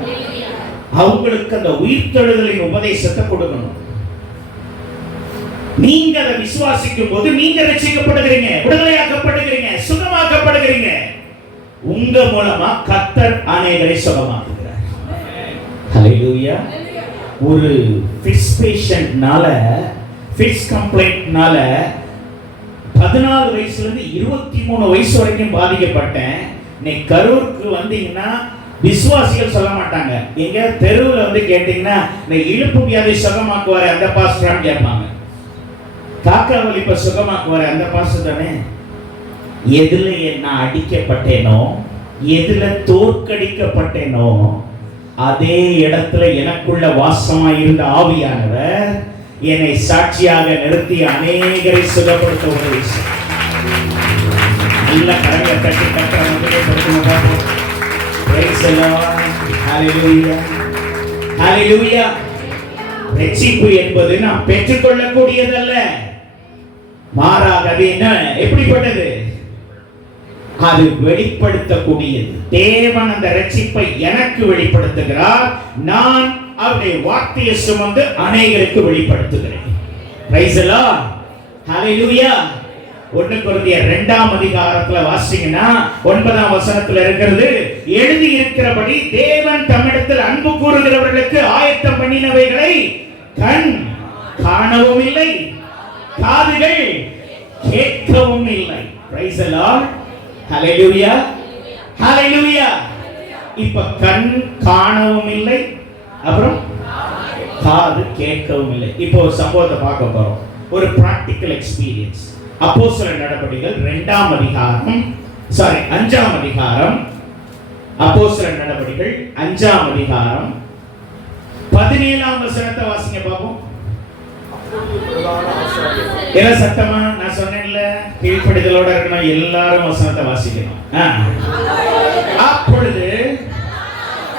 அவங்களுக்கு அந்த உயிர்த்தெழுதலின் உபதேசத்தை கொடுக்கணும். நீங்க அதை விசுவாசிக்கும் போது நீங்க ரட்சிக்கப்படுகிறீங்க, விடுதலையாக்கப்படுகிறீங்க, சுகமாக்கப்படுகிறீங்க. உங்க மூலமா கர்த்தர் அநேகரை சுகமாக்குகிறார். ஹல்லேலூயா. ஒரு ஃபிட்ஸ் பேஷண்ட்னால, ஃபிட்ஸ் கம்ப்ளைண்ட்னால 14 வயசுல இருந்து 23 வயசு வரைக்கும் பாதிக்கப்பட்டேன். நீ கரூருக்கு வந்தீங்கன்னா விசுவாசிகள் சொல்ல மாட்டாங்க. எங்க தெருவில் வந்து கேட்டீங்கன்னா, நீ இழுப்பு வியாதி சுகமாக்குவாரு அந்த பாஸ்டரான்னு கேட்பாங்க. காக்கா வலிப்ப சுகமாக்குவாரு அந்த பாஸ்டர் தானே. எதுல நான் அடிக்கப்பட்டேனோ, எதுல தோற்கடிக்கப்பட்டேனோ, அதே இடத்துல எனக்குள்ள வாசமா இருந்த ஆவியானவர் என்னை சாட்சியாக நிறுத்தி அநேகரை சுகப்படுத்த உதவி. நல்ல கரங்களை தட்டி கட்டுறவங்க. Praise the Lord. Hallelujah. Hallelujah. ரட்சிப்பு என்பது நாம் பெற்றுக்கொள்ளக்கூடியதல்ல, மாறாக அது என்ன, எப்படிப்பட்டது? அது வெளிப்படுத்தக்கூடியது. தேவன் அந்த ரட்சிப்பை எனக்கு வெளிப்படுத்துகிறார், நான் அவருடைய வார்த்தையை சுமந்து அநேகருக்கு வெளிப்படுத்துகிறேன். Praise the Lord. Hallelujah. 1 கொரிந்தியர் 2ஆம் அதிகாரத்துல வாசிங்கன்னா 9ஆம் வசனத்துல இருக்கிறது, எழுதி இருக்கிறபடி தேவன் தம்மிடத்தில் அன்பு கூறுகிறவர்களுக்கு ஆயத்தம் பண்ணினவைகளை கண் காணவும் இல்லை, காதுகள் கேட்கவும் இல்லை. Praise the Lord. Hallelujah. Hallelujah. இப்ப கண் காணவும் இல்லை, அப்புறம் காது கேட்கவும் இல்லை. இப்போ ஒரு சம்பவத்தை பார்க்க போறோம், ஒரு பிராக்டிக்கல் எக்ஸ்பீரியன்ஸ். அப்போஸ்தலர் நடபடிகள் 2ஆம் அதிகாரம், 5ஆம் அதிகாரம், அப்போஸ்தலர் நடபடிகள் 5ஆம் அதிகாரம் 17ஆம் வசனத்தை வாசிங்க பாப்போம். எல்லாம் சத்தமா, நான் சொன்னேன்ல கீழ்ப்படிதலோட இருக்கணும், எல்லாரும் வசனத்தை வாசிக்கணும். அப்பொழுது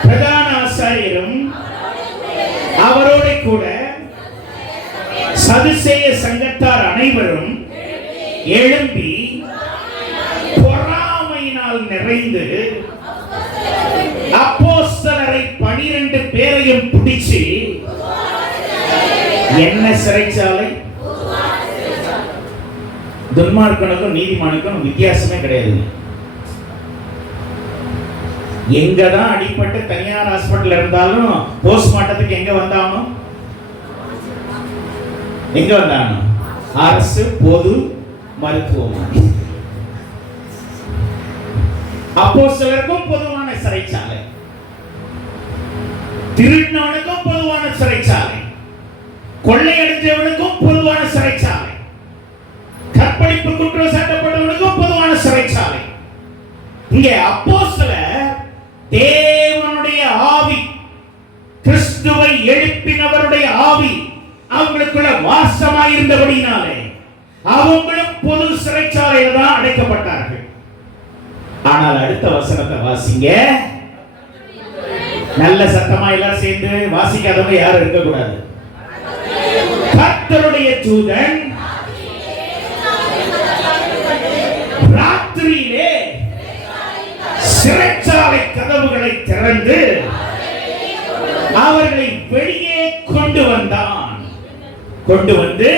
பிரதான ஆசாரியரும் அவரோட கூட சதுசேய சங்கத்தார் அனைவரும் எழும்பி பொறாமையினால் நிறைந்து அப்போஸ்தலரை 12 பேரையும் பிடிச்சு என்ன சிறைச்சாலை? துன்மார்க்கனுக்கும் நீதிமானுக்கும் வித்தியாசமே கிடையாது. எங்கதான் அடிப்பட்டு தனியார் ஹாஸ்பிட்டல் இருந்தாலும் போஸ்ட்மார்ட்டத்துக்கு எங்க வந்தானோ, எங்க வந்தானோ? அரசு பொது மருத்துவமனை. அப்போஸ்தலருக்கும் பொதுவான சிறைச்சாலை, திருநனுக்கும் பொதுவான சிறைச்சாலை, கொள்ளையடித்தவனுக்கும் பொதுவான சிறைச்சாலை, கற்பழிப்பு குற்றம் சாட்டப்பட்டவனுக்கும் பொதுவான சிறைச்சாலை. இங்கே அப்போஸ்தலர் தேவனுடைய ஆவி, கிறிஸ்துவை எழுப்பினவருடைய ஆவி அவங்களுக்குள்ள வாசமாய் இருந்தபடினாலே அவங்களும் பொது சிறைச்சாலையில் தான் அடைக்கப்பட்டார்கள். ஆனால் அடுத்த வசனத்தை வாசிங்க, நல்ல சத்தமா எல்லாம் சேர்ந்து வாசிக்காதவங்க யாரும் இருக்க கூடாது. கர்த்தருடைய தூதன் ராத்திரியிலே சிறைச்சாலை கதவுகளை திறந்து அவர்களை வெளியே கொண்டு வந்தான். கொண்டு வந்து,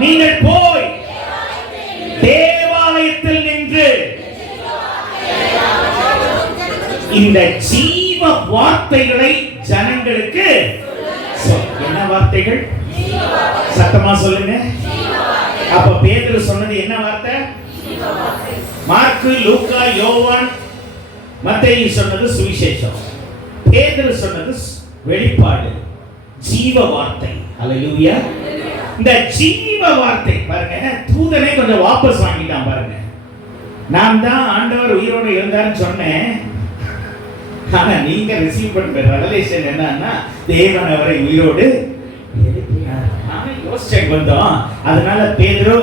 நீங்கள் போய் தேவாலயத்தில் நின்று இந்த ஜீவ வார்த்தைகளை ஜனங்களுக்கு என்ன வார்த்தைகள்? சத்தமா சொல்லுங்க. அப்ப பேதுரு சொன்னது என்ன வார்த்தை? மார்க்கு, லூக்கா, யோவான், மத்தேயு சொன்னது சுவிசேஷம், பேதுரு சொன்னது வெளிப்பாடு, ஜீவ வார்த்தை. ஹல்லேலூயா. இந்த ஜீவ வார்த்தை பாருங்க, தூதனை கொஞ்சம் வாபஸ் வாங்கிட்டான் பாருங்க. நான் தான் ஆண்டவர் உயிரோடு இருந்தாருன்னு சொன்னேன், ஆனா நீங்க ரிசீவ் பண்ற ரெவலேஷன் என்னன்னா தேவன் அவரை உயிரோடு எழுப்பினார். நாம யோசிச்சு வந்தோம். அதனால பேதுரு,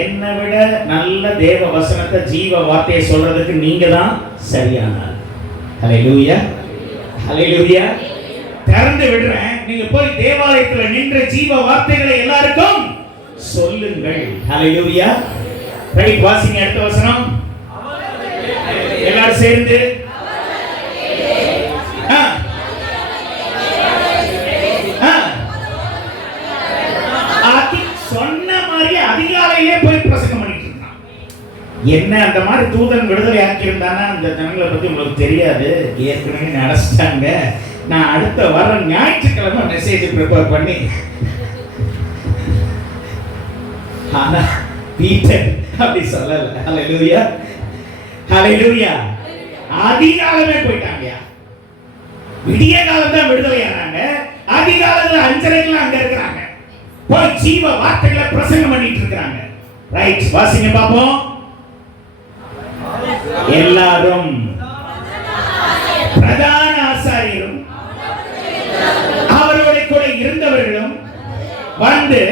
என்னை விட நல்ல தேவ வசனத்தை ஜீவ வார்த்தையை சொல்றதுக்கு நீங்க தான் சரியானார். ஹல்லேலூயா. ஹல்லேலூயா. திறந்து விடுறேன், நீங்க போய் தேவாலயத்தில் நின்ற ஜீவ வார்த்தைகளை எல்லாருக்கும் சொல்லுங்கள். ஹல்லேலூயா. ரைட், வாசிங்க அடுத்த வசனம் எல்லாரும் சேர்ந்து. சொன்ன மாதிரி அதிகாலையிலே போய் பிரசங்கம் பண்ணிட்டு இருந்தான். என்ன அந்த மாதிரி தூதன் விடுதலை ஆக்கி இருந்தானா அந்த ஜனங்களை பத்தி உங்களுக்கு தெரியாது, ஏற்கனவே நடச்சிட்டாங்க. நான் அடுத்த வர ஞாயிற்றுக்கிழமை மெசேஜ் ப்ரிப்பேர் பண்ணி, ஆனா பீட்டர் அப்படி சொல்லல. ஹல்லேலூயா. ஹல்லேலூயா. அதிகாலமே போயிட்டாங்க. விடிய காலம் தான் விடுதலை ஆனாங்க, அதிகாலத்துல 5:30க்கு அங்க இருக்கிறாங்க. போய் ஜீவ வார்த்தைகளை பிரசங்கம் பண்ணிட்டு இருக்காங்க. ரைட், வாசிங்க பாப்போம். எல்லாரும் பிரதான ஆசாரியரும் அவரோட கூட இருந்தவர்களும் வந்து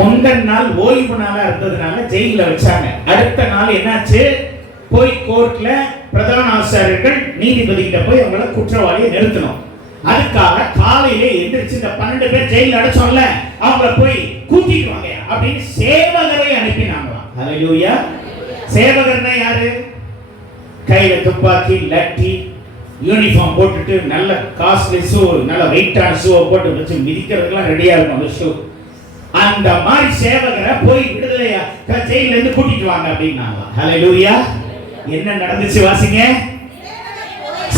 முந்தன் நாள் ஓய்வு நாளா இருந்ததுனால ஜெயில வச்சாங்க. அடுத்த நாள் என்னாச்சு, போய் கோர்ட்ல பிரதான ஆசாரியர்கள் நீதிபதி கிட்ட போய் அவங்கள குற்றவாளியை நிறுத்தணும். அதுக்காக காலையிலே எந்திரிச்சு இந்த 12 பேர் ஜெயில அடைச்சோம்ல, அவங்கள போய் கூட்டிட்டு வாங்க அப்படின்னு சேவகரை அனுப்பினாங்களாம். ஹல்லேலூயா. சேவகர்னா யாரு? கையில துப்பாக்கி, லட்டி, யூனிஃபார்ம் போட்டுட்டு நல்ல காஸ்ட்லி ஷூ, நல்ல வெயிட்டான ஷூவை போட்டு வச்சு மிதிக்கிறதுக்கெல்லாம் ரெடியா இருக்கும் அந்த ஷூ. அந்த மாதிரி சேவகரை போய் விடுதலையா ஜெயில இருந்து கூட்டிட்டு வாங்க அப்படின்னாங்க. ஹல்லேலூயா. என்ன நடந்துச்சு வாசிங்க.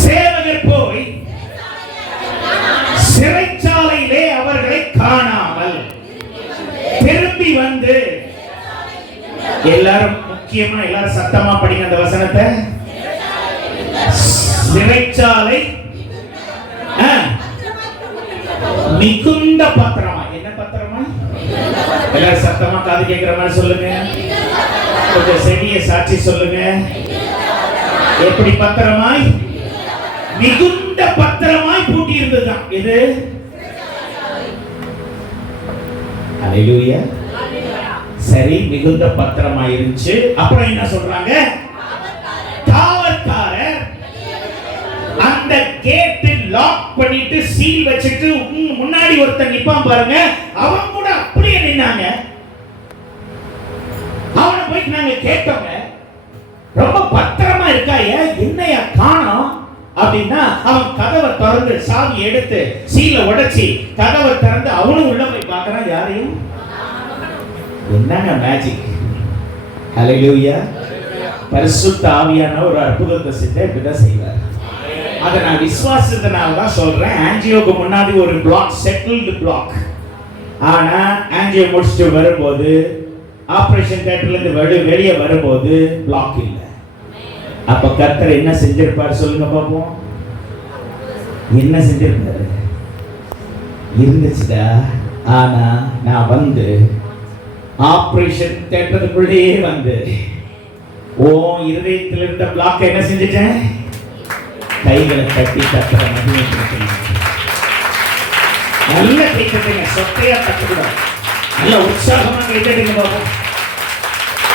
சேவகர் போய் சிறைச்சாலையிலே அவர்களை காணாமல் திரும்பி வந்து, எல்லாரும் முக்கியமா எல்லாரும் சத்தமா படிங்க அந்த வசனத்தை. சிறைச்சாலை மிகுந்த பத்திரமா. என்ன பத்திரமா? எல்லாரும் சத்தமா காது கேட்கிற மாதிரி சொல்லுங்க. கொஞ்சம் செவிய சாட்சி சொல்லுங்க. எப்படி பத்திரமாய்? மிகுந்த பத்திரமாய் பூட்டி இருந்ததுதான். இது ஹல்லேலூயா. சரி, மிகுந்த பத்திரமாய் இருந்துச்சு. அப்புறம் என்ன சொல்றாங்க? காவல்காரர் அந்த கேட் லாக் பண்ணிட்டு சீல் வச்சிட்டு முன்னாடி ஒருத்தன் நிப்பான் பாருங்க, அவன் கூட அப்படியே நின்னாங்க. அவனை போய் நாங்க கேட்டோங்க, ரொம்ப பத்திரமா இருக்காயா, என்னையா காணோம் அப்படின்னா, அவன் கதவை திறந்து சாவி எடுத்து சீலை உடைச்சி கதவை திறந்து அவனும் உள்ள போய் பார்க்கறான், யாரையும். என்னங்க மேஜிக். ஹல்லேலூயா. பரிசுத்த ஆவியானவர் ஒரு அற்புதத்தை செஞ்சா இப்படிதான் செய்வார். அதை நான் விசுவாசத்தினால தான் சொல்றேன். ஆஞ்சியோக்கு முன்னாடி ஒரு பிளாக், செட்டில்டு பிளாக். ஆனா ஆஞ்சியோ முடிச்சுட்டு வரும்போது, ஆபரேஷன் தியேட்டர்ல இருந்து வெளியே வரும்போது பிளாக் இல்லை. அப்ப கர்த்தர் என்ன செஞ்சிருப்பார் சொல்லுங்க பாப்போம். என்ன செஞ்சிருப்பாரு? இருந்துச்சுடா. ஆனா நான் வந்து ஆபரேஷன் தியேட்டருக்குள்ளேயே வந்து இருதயத்தில் இருந்த பிளாக் என்ன செஞ்சிட்டேன்? கைகளை தட்டி தட்டுற மகிமை. நல்ல கை தட்டுங்க, சொத்தையா தட்டக்கூடாது. நல்ல உற்சாகமா கை தட்டுங்க பாப்போம்.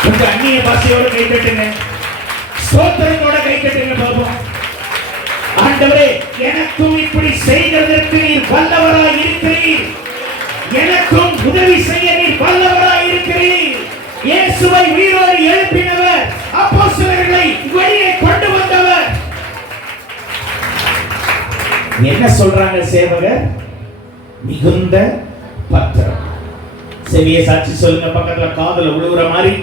உங்க அந்நிய பாஷையோட கை தட்டுங்க, ஸ்தோத்திரத்தோட கை தட்டுங்க பாப்போம். ஆண்டவரே, எனக்கும் இப்படி செய்கிறதற்கு நீர் வல்லவராய் இருக்கிறீர். எனக்கும் உதவி செய்ய நீர் வல்லவராய் இருக்கிறீர். இயேசுவை உயிரோடு எழுப்பினவர், அப்போஸ்தலர்களை வெளியே கொண்டு வந்தவர். என்ன சொல்றாங்க சேவகர்? மிகுந்த பத்திரம். செவிய சாட்சி சொல்லுங்க, பக்கத்துல காதுல விழுகிற மாதிரி.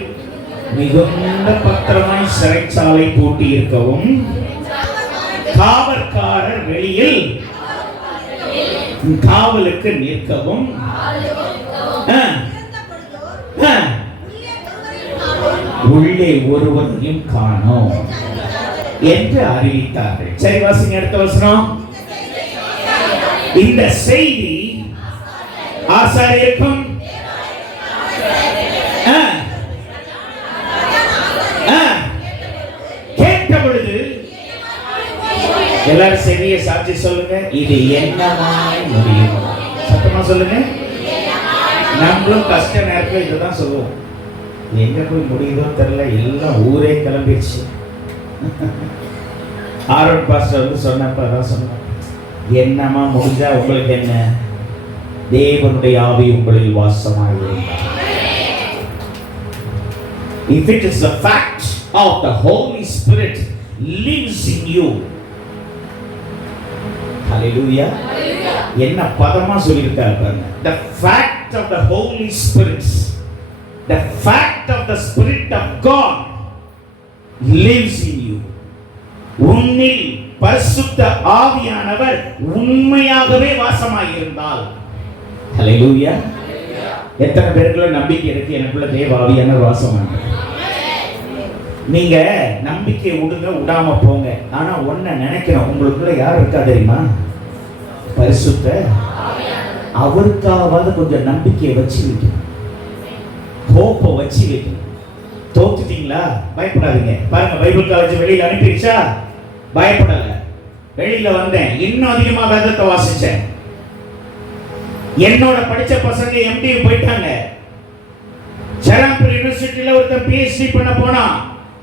மிகுந்த பத்திரமாய் சிறைச்சாலை பூட்டி இருக்கவும், காவற்காரர் வெளியில் காவலுக்கு நிற்கவும், உள்ளே ஒருவரையும் காணோம் என்று அறிவித்தார்கள். சரி, வாசிங்க அடுத்த வசனம். இந்த செய்தி ஆசாரியருக்கும் கேட்ட பொழுது, எல்லாரும் செவிய சாட்சி சொல்லுங்க, இது என்னமாய் முடியும்? சத்தமா சொல்லுங்க. நம்மளும் கஷ்ட நேரத்தில் இதுதான் சொல்லுவோம். எங்க போய் முடியுதோ தெரியல, எல்லாம் ஊரே கிளம்பிடுச்சு. ஆரோன் பாஸ்டர் வந்து சொன்னப்ப அதான் சொன்னார், என்னமா முடிஞ்சா உங்களுக்கு என்ன, தேவனுடைய ஆவி உங்களில் வாசமாயிருந்தார். If it is the fact of the Holy Spirit lives in you. Hallelujah. என்ன பதமா சொல்லியிருக்காரு பாருங்க. The fact of the Holy Spirit, the fact of the Spirit of God lives in you. உன்னில் பரிசுத்த ஆவியானவர் உண்மையாகவே வாசமாயிருந்தால். ஹல்லேலூயா. எத்தனை பேருக்குள்ள நம்பிக்கை இருக்கு எனக்குள்ள தேவ ஆவியானவர் வாசமானார்? நீங்க நம்பிக்கை விடுங்க, விடாம போங்க. ஆனா ஒன்ன நினைக்கிறோம், உங்களுக்குள்ள யார் இருக்கா தெரியுமா? பரிசுத்த அவருக்காவது கொஞ்சம் நம்பிக்கையை வச்சு வைக்கணும், ஹோப்பை வச்சு வைக்கணும். தோத்துட்டீங்களா? பயப்படாதீங்க. பாருங்க, பைபிள் காலேஜ் வெளியில அனுப்பிடுச்சா? பயப்படல. வெளியில வந்தேன், இன்னும் அதிகமா வேதத்தை வாசிச்சேன். என்னோட படிச்ச பசங்க எம்டி போயிட்டாங்க. ஷராம்பூர் யூனிவர்சிட்டியில ஒருத்தன் பிஹெச்டி பண்ண போனா,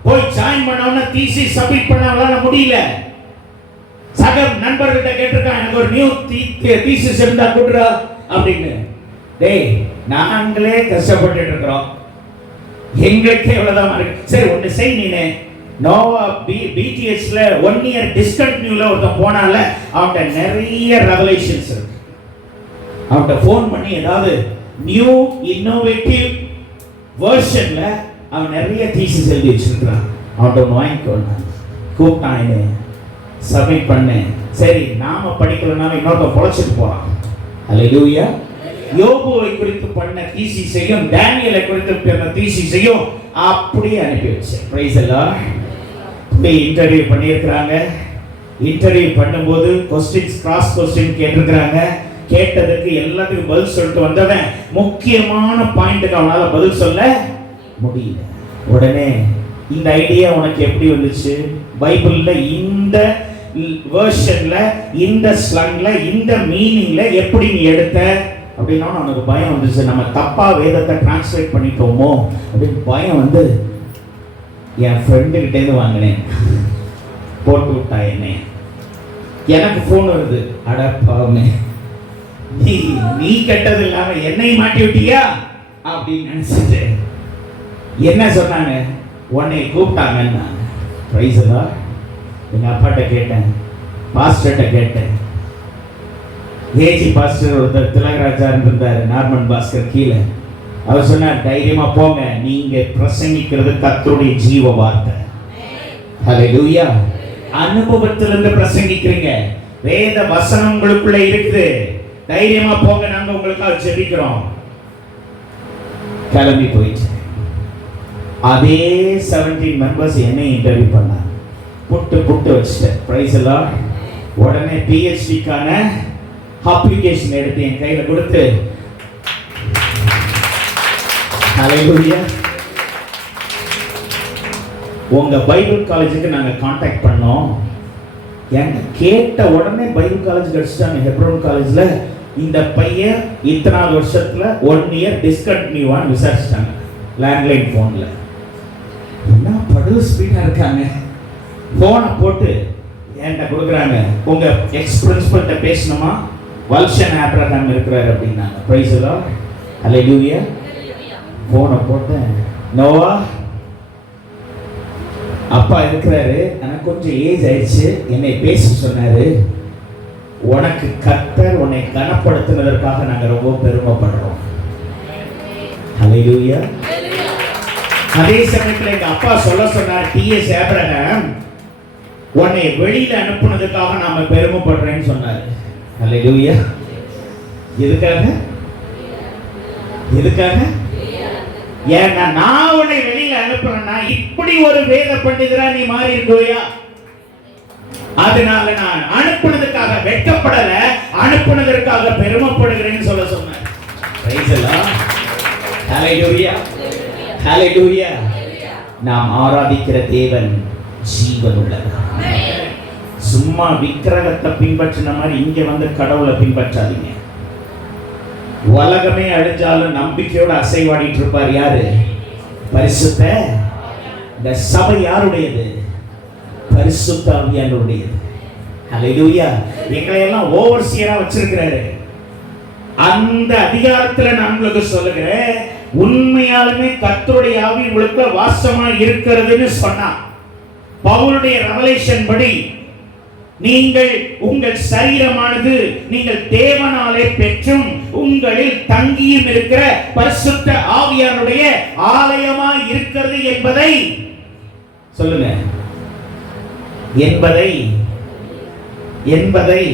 போய் ஜாயின் பண்ணவன தீசிஸ் சப்மிட் பண்ணவனால முடியல. சக நண்பர்கிட்ட கேட்டிருக்கான், எனக்கு ஒரு நியூ தீசிஸ் இருந்தா கொடுறா அப்படின்னு. டேய், நாங்களே கஷ்டப்பட்டு இருக்கிறோம், எங்களுக்கு எவ்வளவுதான் இருக்கு. சரி ஒன்னு செய், நீனே நோவா பிடிஎஸ்ல 1 இயர் டிஸ்கண்டினியூல ஒருத்தன் போனால, அவன்கிட்ட நிறைய ரெவலேஷன்ஸ் இருக்கு. அவன்கிட்ட ஃபோன் பண்ணி ஏதாவது நியூ இன்னோவேட்டிவ் வெர்ஷன்ல அவன் நிறைய தீசிஸ் எழுதி வச்சிருக்கிறான், அவன்கிட்ட ஒன்று வாங்கிக்கோன்னு கூப்பிட்டான். சப்மிட் பண்ணேன். சரி, நாம படிக்கலனாலும் இன்னொருத்தன் பொழைச்சிட்டு போறான். அல்லேலூயா. யோபுவை குறித்து பண்ண தீசிஸையும் டேனியலை குறித்து பண்ண தீசிஸையும் அப்படியே அனுப்பி வச்சேன். பிரைஸ் எல்லாம் இன்டர்வியூ பண்ணியிருக்கிறாங்க. இன்டர்வியூ பண்ணும்போது கொஸ்டின்ஸ் கிராஸ் கொஸ்டின் கேட்டிருக்கிறாங்க. கேட்டதுக்கு எல்லாத்துக்கும் பதில் சொல்லிட்டு வந்தவன் முக்கியமான பாயிண்ட்டுக்கு அவனால பதில் சொல்ல முடியல. உடனே இந்த ஐடியா உனக்கு எப்படி வந்துச்சு? பைபிள்ல இந்த வெர்ஷன்ல, இந்த ஸ்லங்ல, இந்த மீனிங்ல எப்படி நீ எடுத்த அப்படின்னா அவனுக்கு பயம் வந்துச்சு. நம்ம தப்பா வேதத்தை டிரான்ஸ்லேட் பண்ணிட்டோமோ அப்படின்னு பயம் வந்து என் ஃப்ரெண்டு கிட்டேருந்து வாங்கினேன். போட்டு விட்டா என்னை. எனக்கு ஃபோன் வருது, அடப்பாவுமே நீ கெட்டது இல்லாம என்னை மாட்டி விட்டியா அப்படின்னு நினைச்சிட்டு என்ன சொன்னாங்க, உன்னை கூப்பிட்டாங்கன்னா. பிரைஸ் எல்லாம் எங்க அப்பாட்ட கேட்டேன், பாஸ்டர்கிட்ட கேட்டேன். ஏஜி பாஸ்டர் ஒருத்தர் திலகராஜா இருந்தார், நார்மன் பாஸ்கர் கீழே. அவர் சொன்னார், தைரியமா போங்க, நீங்க பிரசங்கிக்கிறது கர்த்தருடைய ஜீவ வார்த்தை. ஹல்லேலூயா. அனுபவத்திலிருந்து பிரசங்கிக்கிறீங்க, வேத வசனம் உங்களுக்குள்ள இருக்குது, தைரியமா போங்க, நாங்க உங்களுக்காக ஜெபிக்கிறோம். கிளம்பி போயிட்டு அதே 17 மெம்பர்ஸ் என்னை இன்டர்வியூ பண்ணாங்க. புட்டு வச்சுட்டேன். பிரைஸ் எல்லாம். உடனே பிஹெச்டிக்கான அப்ளிகேஷன் எடுத்து என் கையில கொடுத்து, ஹல்லேலூயா, உங்க பைபிள் காலேஜுக்கு நாங்க கான்டாக்ட் பண்ணோம். எங்க கேட்ட உடனே பைபிள் காலேஜ் கிடைச்சிட்டாங்க. ஹெப்ரோன் காலேஜ்ல இந்த பையன் இத்தனாவது வருஷத்துல 1 இயர் டிஸ்கண்டினியூவான்னு விசாரிச்சிட்டாங்க லேண்ட்லைன் போன்ல. என்ன படு ஸ்பீடா இருக்காங்க. போனை போட்டு என்கிட்ட கொடுக்குறாங்க, உங்க எக்ஸ் பிரின்சிபல்கிட்ட பேசணுமா, வல்ஷன் ஆப்ரஹாம் இருக்கிறாரு அப்படின்னாங்க. பிரைஸ் எல்லாம். ஹல்லேலூயா. போனை போட்டேன், நோவா அப்பா இருக்கிறாரு, எனக்கு கொஞ்சம் ஏஜ் ஆயிடுச்சு, என்னை பேச சொன்னாரு, உனக்கு கர்த்தர் உன்னை கனப்படுத்தினதற்காக நாங்க ரொம்ப பெருமைப்படுறோம். ஹல்லேலூயா. அதே சமயத்தில் எங்க அப்பா சொல்ல சொன்னார், டிஎஸ் ஆபிரகாம் உன்னை வெளியில அனுப்புனதுக்காக நாம பெருமைப்படுறேன்னு சொன்னார். ஹல்லேலூயா. எதுக்காக? ஏன்னா நான் உன்னை வெளியில அனுப்புறேன்னா இப்படி ஒரு வேத பண்டிதரா நீ மாறி இருக்கோயா, அதனால நான் அனுப்புனதுக்காக வெட்கப்படல, அனுப்புனதற்காக பெருமைப்படுகிறேன்னு சொல்ல சொன்னேன். பிரைஸ் எல்லாம். ஹல்லேலூயா. ஹல்லேலூயா. நாம் ஆராதிக்கிற தேவன் ஜீவனுள்ளவர். சும்மா விக்கிரகத்தை பின்பற்றின மாதிரி இங்க வந்து கடவுளை பின்பற்றாதீங்க. உலகமே அழிஞ்சாலும் நம்பிக்கையோட அசைவாடிட்டு இருப்பார் யாரு? பரிசுத்த. இந்த சபை யாருடையது? பரிசுத்த ஆவியானவருடையது. ஹல்லேலூயா. எங்களை எல்லாம் ஓவர்சியரா வச்சிருக்கிறாரு. அந்த அதிகாரத்துல நான் உங்களுக்கு சொல்லுகிறேன், உண்மையாலுமே கர்த்தருடைய ஆவி உங்களுக்கு வாசமா இருக்கிறதுன்னு சொன்னா, பவுலுடைய ரெவலேஷன் படி நீங்கள் உங்கள் சரீரமானது நீங்கள் தேவனாலே பெற்றும் உங்களில் தங்கியும் இருக்கிற பரிசுத்த ஆவியானுடைய ஆலயமாய் இருக்கிறது என்பதை சொல்லுங்க. என்பதை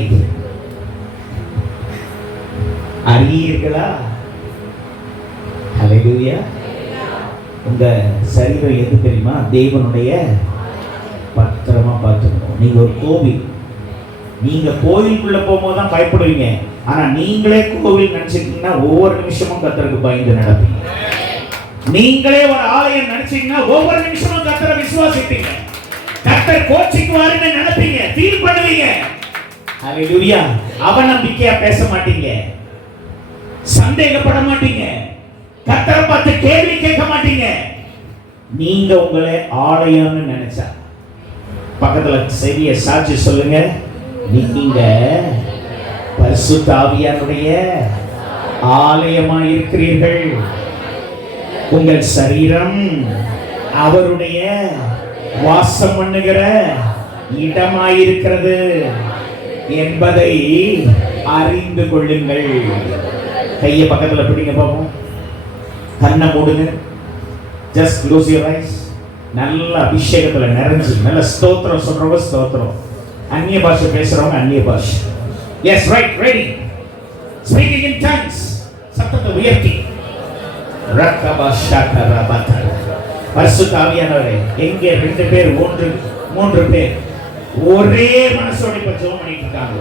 அறியீர்களா? ஹல்லேலூயா. உங்க சரீரம் எது தெரியுமா? தேவனுடைய பத்திரமா பார்த்துக்கணும். நீங்க ஒரு கோவில், நீங்க கோவிலுக்குள்ள போகும்போது தான் பயப்படுவீங்க. ஆனா நீங்களே கோவில் நினைச்சிட்டீங்கன்னா ஒவ்வொரு நிமிஷமும் கர்த்தருக்கு பயந்து நடப்பீங்க. நீங்களே ஒரு ஆலயம் நினைச்சீங்கன்னா ஒவ்வொரு நிமிஷமும் கர்த்தரை விசுவாசிப்பீங்க. கர்த்தர் கோச்சிக்குவாருன்னு நினைப்பீங்க, ஃபீல் பண்ணுவீங்க. ஹalleluya. அவநம்பிக்கையா பேச மாட்டீங்க, சந்தேகப்பட மாட்டீங்க, கர்த்தரை பார்த்து கேள்வி கேட்க மாட்டீங்க. நீங்க உங்களை ஆலயம்னு நினைச்சா பக்கத்துல சரியா சாட்சி சொல்லுங்க, நீங்க பரிசுத்த ஆவியானுடைய ஆலயமா இருக்கிறீர்கள். உங்கள் சரீரம் அவருடைய வாசம் பண்ணுகிற இடமாயிருக்கிறது என்பதை அறிந்து கொள்ளுங்கள். கையை பக்கத்துல பிடிங்க பாப்போம். கண்ணை மூடுங்க. Just close your eyes. நல்ல அபிஷேகத்துல நிறைஞ்சு நல்ல ஸ்தோத்திரம் சொல்றவங்க ஸ்தோத்திரம், அந்நிய பாஷை பேசுறவங்க அந்நிய பாஷை. Yes, right, ready. Speaking in tongues. சத்தத்தை உயர்த்தி பரிசுத்த ஆவியானவரே, எங்கே 2 பேர் 3 பேர் ஒரே மனசோட இப்ப ஜெபம் பண்ணிட்டு இருக்காங்க.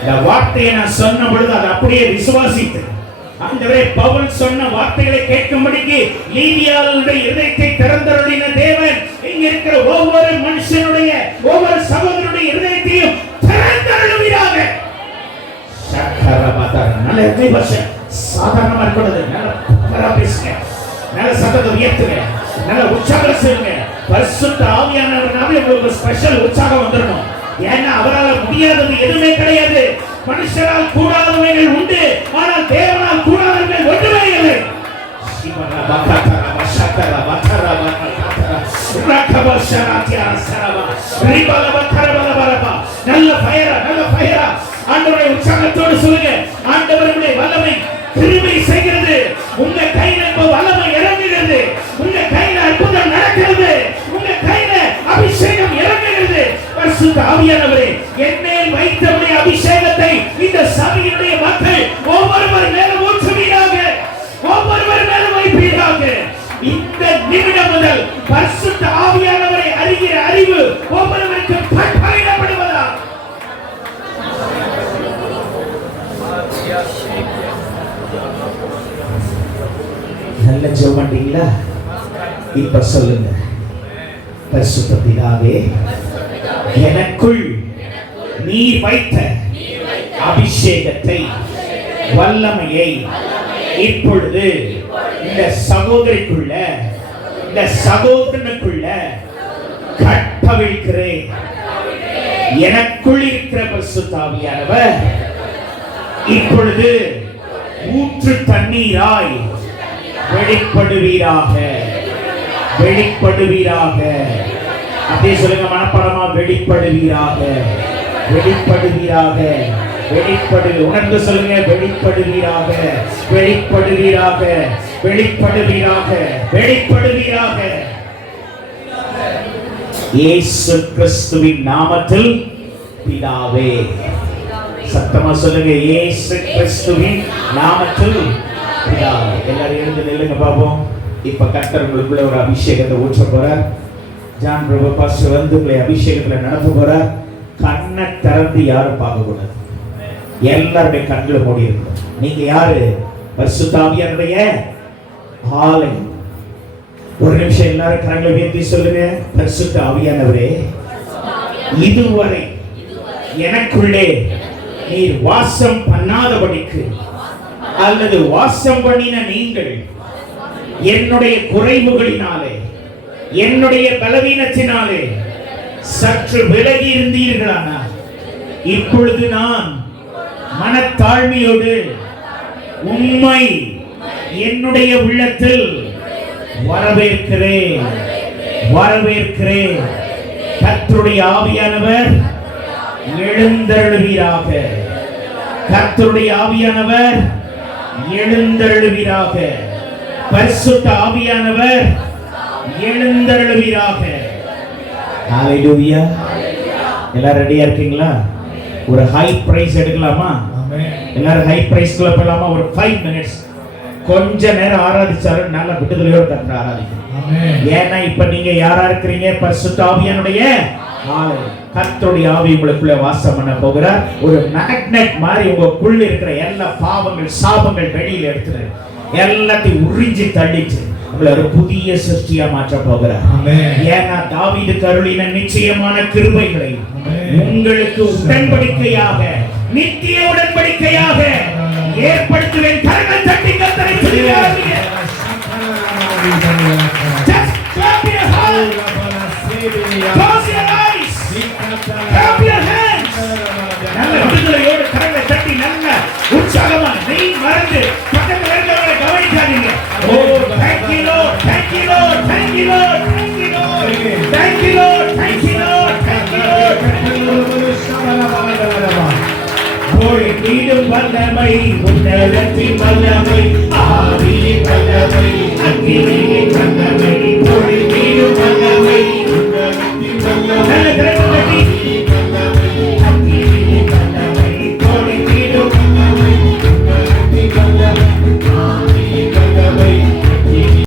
இந்த வார்த்தையை நான் சொன்ன பொழுது அதை அப்படியே விசுவாசித்து ஆண்டவரே பவுல் சொன்ன வார்த்தைகளை கேட்கும்படிக்கு லீதியாளுடைய இதயத்தை திறந்தருளின தேவன் இங்க இருக்கிற ஒவ்வொரு மனுஷனுடைய ஒவ்வொரு சகோதரனுடைய இதயத்தையும் திறந்தருளுவீராக. நல்ல பாஷை சாதாரணமா இருக்கக்கூடாது. நல்ல பேசுங்க, நல்ல சத்தத்தை உயர்த்துங்க, நல்ல உற்சாகம் செய்யுங்க. பரிசுத்த ஆவியானவர்னாவே உங்களுக்கு ஸ்பெஷல் உற்சாகம் வந்துடணும். ஏன்னா அவரால் முடியாதது எதுவுமே கிடையாது. மனுஷரால் கூடாதவைகள் உண்டு, ஆனால் தேவனால் கூடாதவைகள் ஒன்றுமே இல்லை. நல்ல ஃபயரா, நல்ல ஃபயரா ஆண்டவரை உற்சாகத்தோடு சொல்லுங்க. ஆண்டவருடைய வல்லமை கிருபை செய்கிறது. உங்க கையில இப்ப வல்லமை இறங்குகிறது. உங்க கையில அற்புதம் நடக்கிறது. உங்க கையில அபிஷேகம் இறங்குகிறது. பரிசுத்த ஆவியானவரே, என்னேல் வைத்தவருடைய அபிஷேகத்தை இந்த சபையினுடைய மக்கள் ஒவ்வொருவர் மேலும் ஊற்றுவீராக, ஒவ்வொருவர் மேலும் வைப்பீராக. இந்த நிமிடம் முதல் பரிசுத்த ஆவியானவரை அறிகிற அறிவு ஒவ்வொருவருக்கும் பகிரப்படுவதா. நல்ல ஜெபம் பண்ணீங்களா? இப்ப சொல்லுங்க, பரிசுத்த பிதாவே, எனக்குள் நீர் வைத்த அபிஷேகத்தை வல்லமையை இப்பொழுது இந்த சகோதரிக்குள்ள இந்த சகோதரனுக்குள்ள கட்டவிழ்க்கிறேன். எனக்குள் இருக்கிற பரிசுத்த ஆவியானவர் இப்பொழுது ஊற்று தண்ணீராய் வெளிப்படுவீராக, வெளிப்படுவீராக. அப்படியே சொல்லுங்க மனப்பாடமா, வெளிப்படுவீராக, வெளிப்படுவீராக, வெளிப்படு. உணர்ந்து சொல்லுங்க, வெளிப்படுவீராக, வெளிப்படுவீராக, வெளிப்படுவீராக, வெளிப்படுவீராக. இயேசு கிறிஸ்துவின் நாமத்தில் பிதாவே. சத்தமா சொல்லுங்க, இயேசு கிறிஸ்துவின் நாமத்தில் பிதாவே. எல்லாரும் எழுந்து நில்லுங்க பாப்போம். இப்ப கர்த்தர் உங்களுக்குள்ள ஒரு அபிஷேகத்தை ஊற்ற போறார். ஜான் பிரபு பாஸ்டர் வந்து உங்களை அபிஷேகத்துல நடத்த போறார். கண்ணை திறந்து யாரும் பார்க்க கூடாது, எல்லாருடைய கண்களை மூடி இருக்கணும். நீங்க யாரு? பரிசுத்த ஆவியானுடைய ஆலயம். ஒரு நிமிஷம் எல்லாரும் கண்களை உயர்த்தி சொல்லுங்க, பரிசுத்த ஆவியானவரே, இதுவரை எனக்குள்ளே நீர் வாசம் பண்ணாதபடிக்கு அல்லது வாசம் பண்ணின நீங்கள் என்னுடைய குறைவுகளினாலே என்னுடைய பலவீனத்தினாலே சற்று விலகி இருந்தீர்களானால் இப்பொழுது நான் மனத்தாழ்மையோடு உம்மை என்னுடைய உள்ளத்தில் வரவேற்கிறேன், வரவேற்கிறேன். கர்த்தருடைய ஆவியானவர் எழுந்தருளுவீராக, கர்த்தருடைய ஆவியானவர் எழுந்தருளுவீராக, பரிசுத்த ஆவியானவர் எழுந்தருளுவீராக. ஹalleluya. எல்லாரும் ரெடியா இருக்கீங்களா? ஒரு ஹை பிரைஸ் எடுக்கலாமா? எல்லாரும் ஹை பிரைஸ்க்குள்ள போலாமா? ஒரு 5 minutes கொஞ்ச நேரம் ஆராதிச்சாலும் நல்ல விடுதலையோடு கர்த்தரை ஆராதிக்கணும். ஏன்னா இப்ப நீங்க யாரா இருக்கிறீங்க? பரிசுத்த ஆவியானுடைய ஆலயம். கர்த்தருடைய ஆவி உங்களுக்குள்ள வாசம் பண்ண போகிறார். ஒரு மேக்னெட் மாதிரி உங்களுக்குள்ள இருக்கிற எல்லா பாவங்கள் சாபங்கள் வெளியில எடுத்துரு, எல்லாத்தையும் உறிஞ்சி தள்ளிட்டு உங்களை ஒரு புதிய சிருஷ்டியா மாற்ற போகிறார். ஏன்னா தாவீதுக்கு அருளின நிச்சயமான கிருபைகளை உங்களுக்கு உடன்படிக்கையாக, நித்திய உடன்படிக்கையாக ஏற்படுத்துவேன். கரங்கள் தட்டி கர்த்தரை துதியுங்கள். Just clap your hands. Close your eyes. Clap your hands. நல்ல விடுதலையோடு கரங்களை தட்டி நல்ல உற்சாகமா நீ மறந்து பக்கத்துல இருக்கிறவங்களை கவனிக்காதீங்க. ஓ thank you Lord, thank you Lord, thank you Lord, thank you Lord, thank you Lord, thank you Lord, thank you Lord. மீண்டும் வல்லமை, உன்னதத்தின் வல்லமை, ஆவியின் வல்லமை.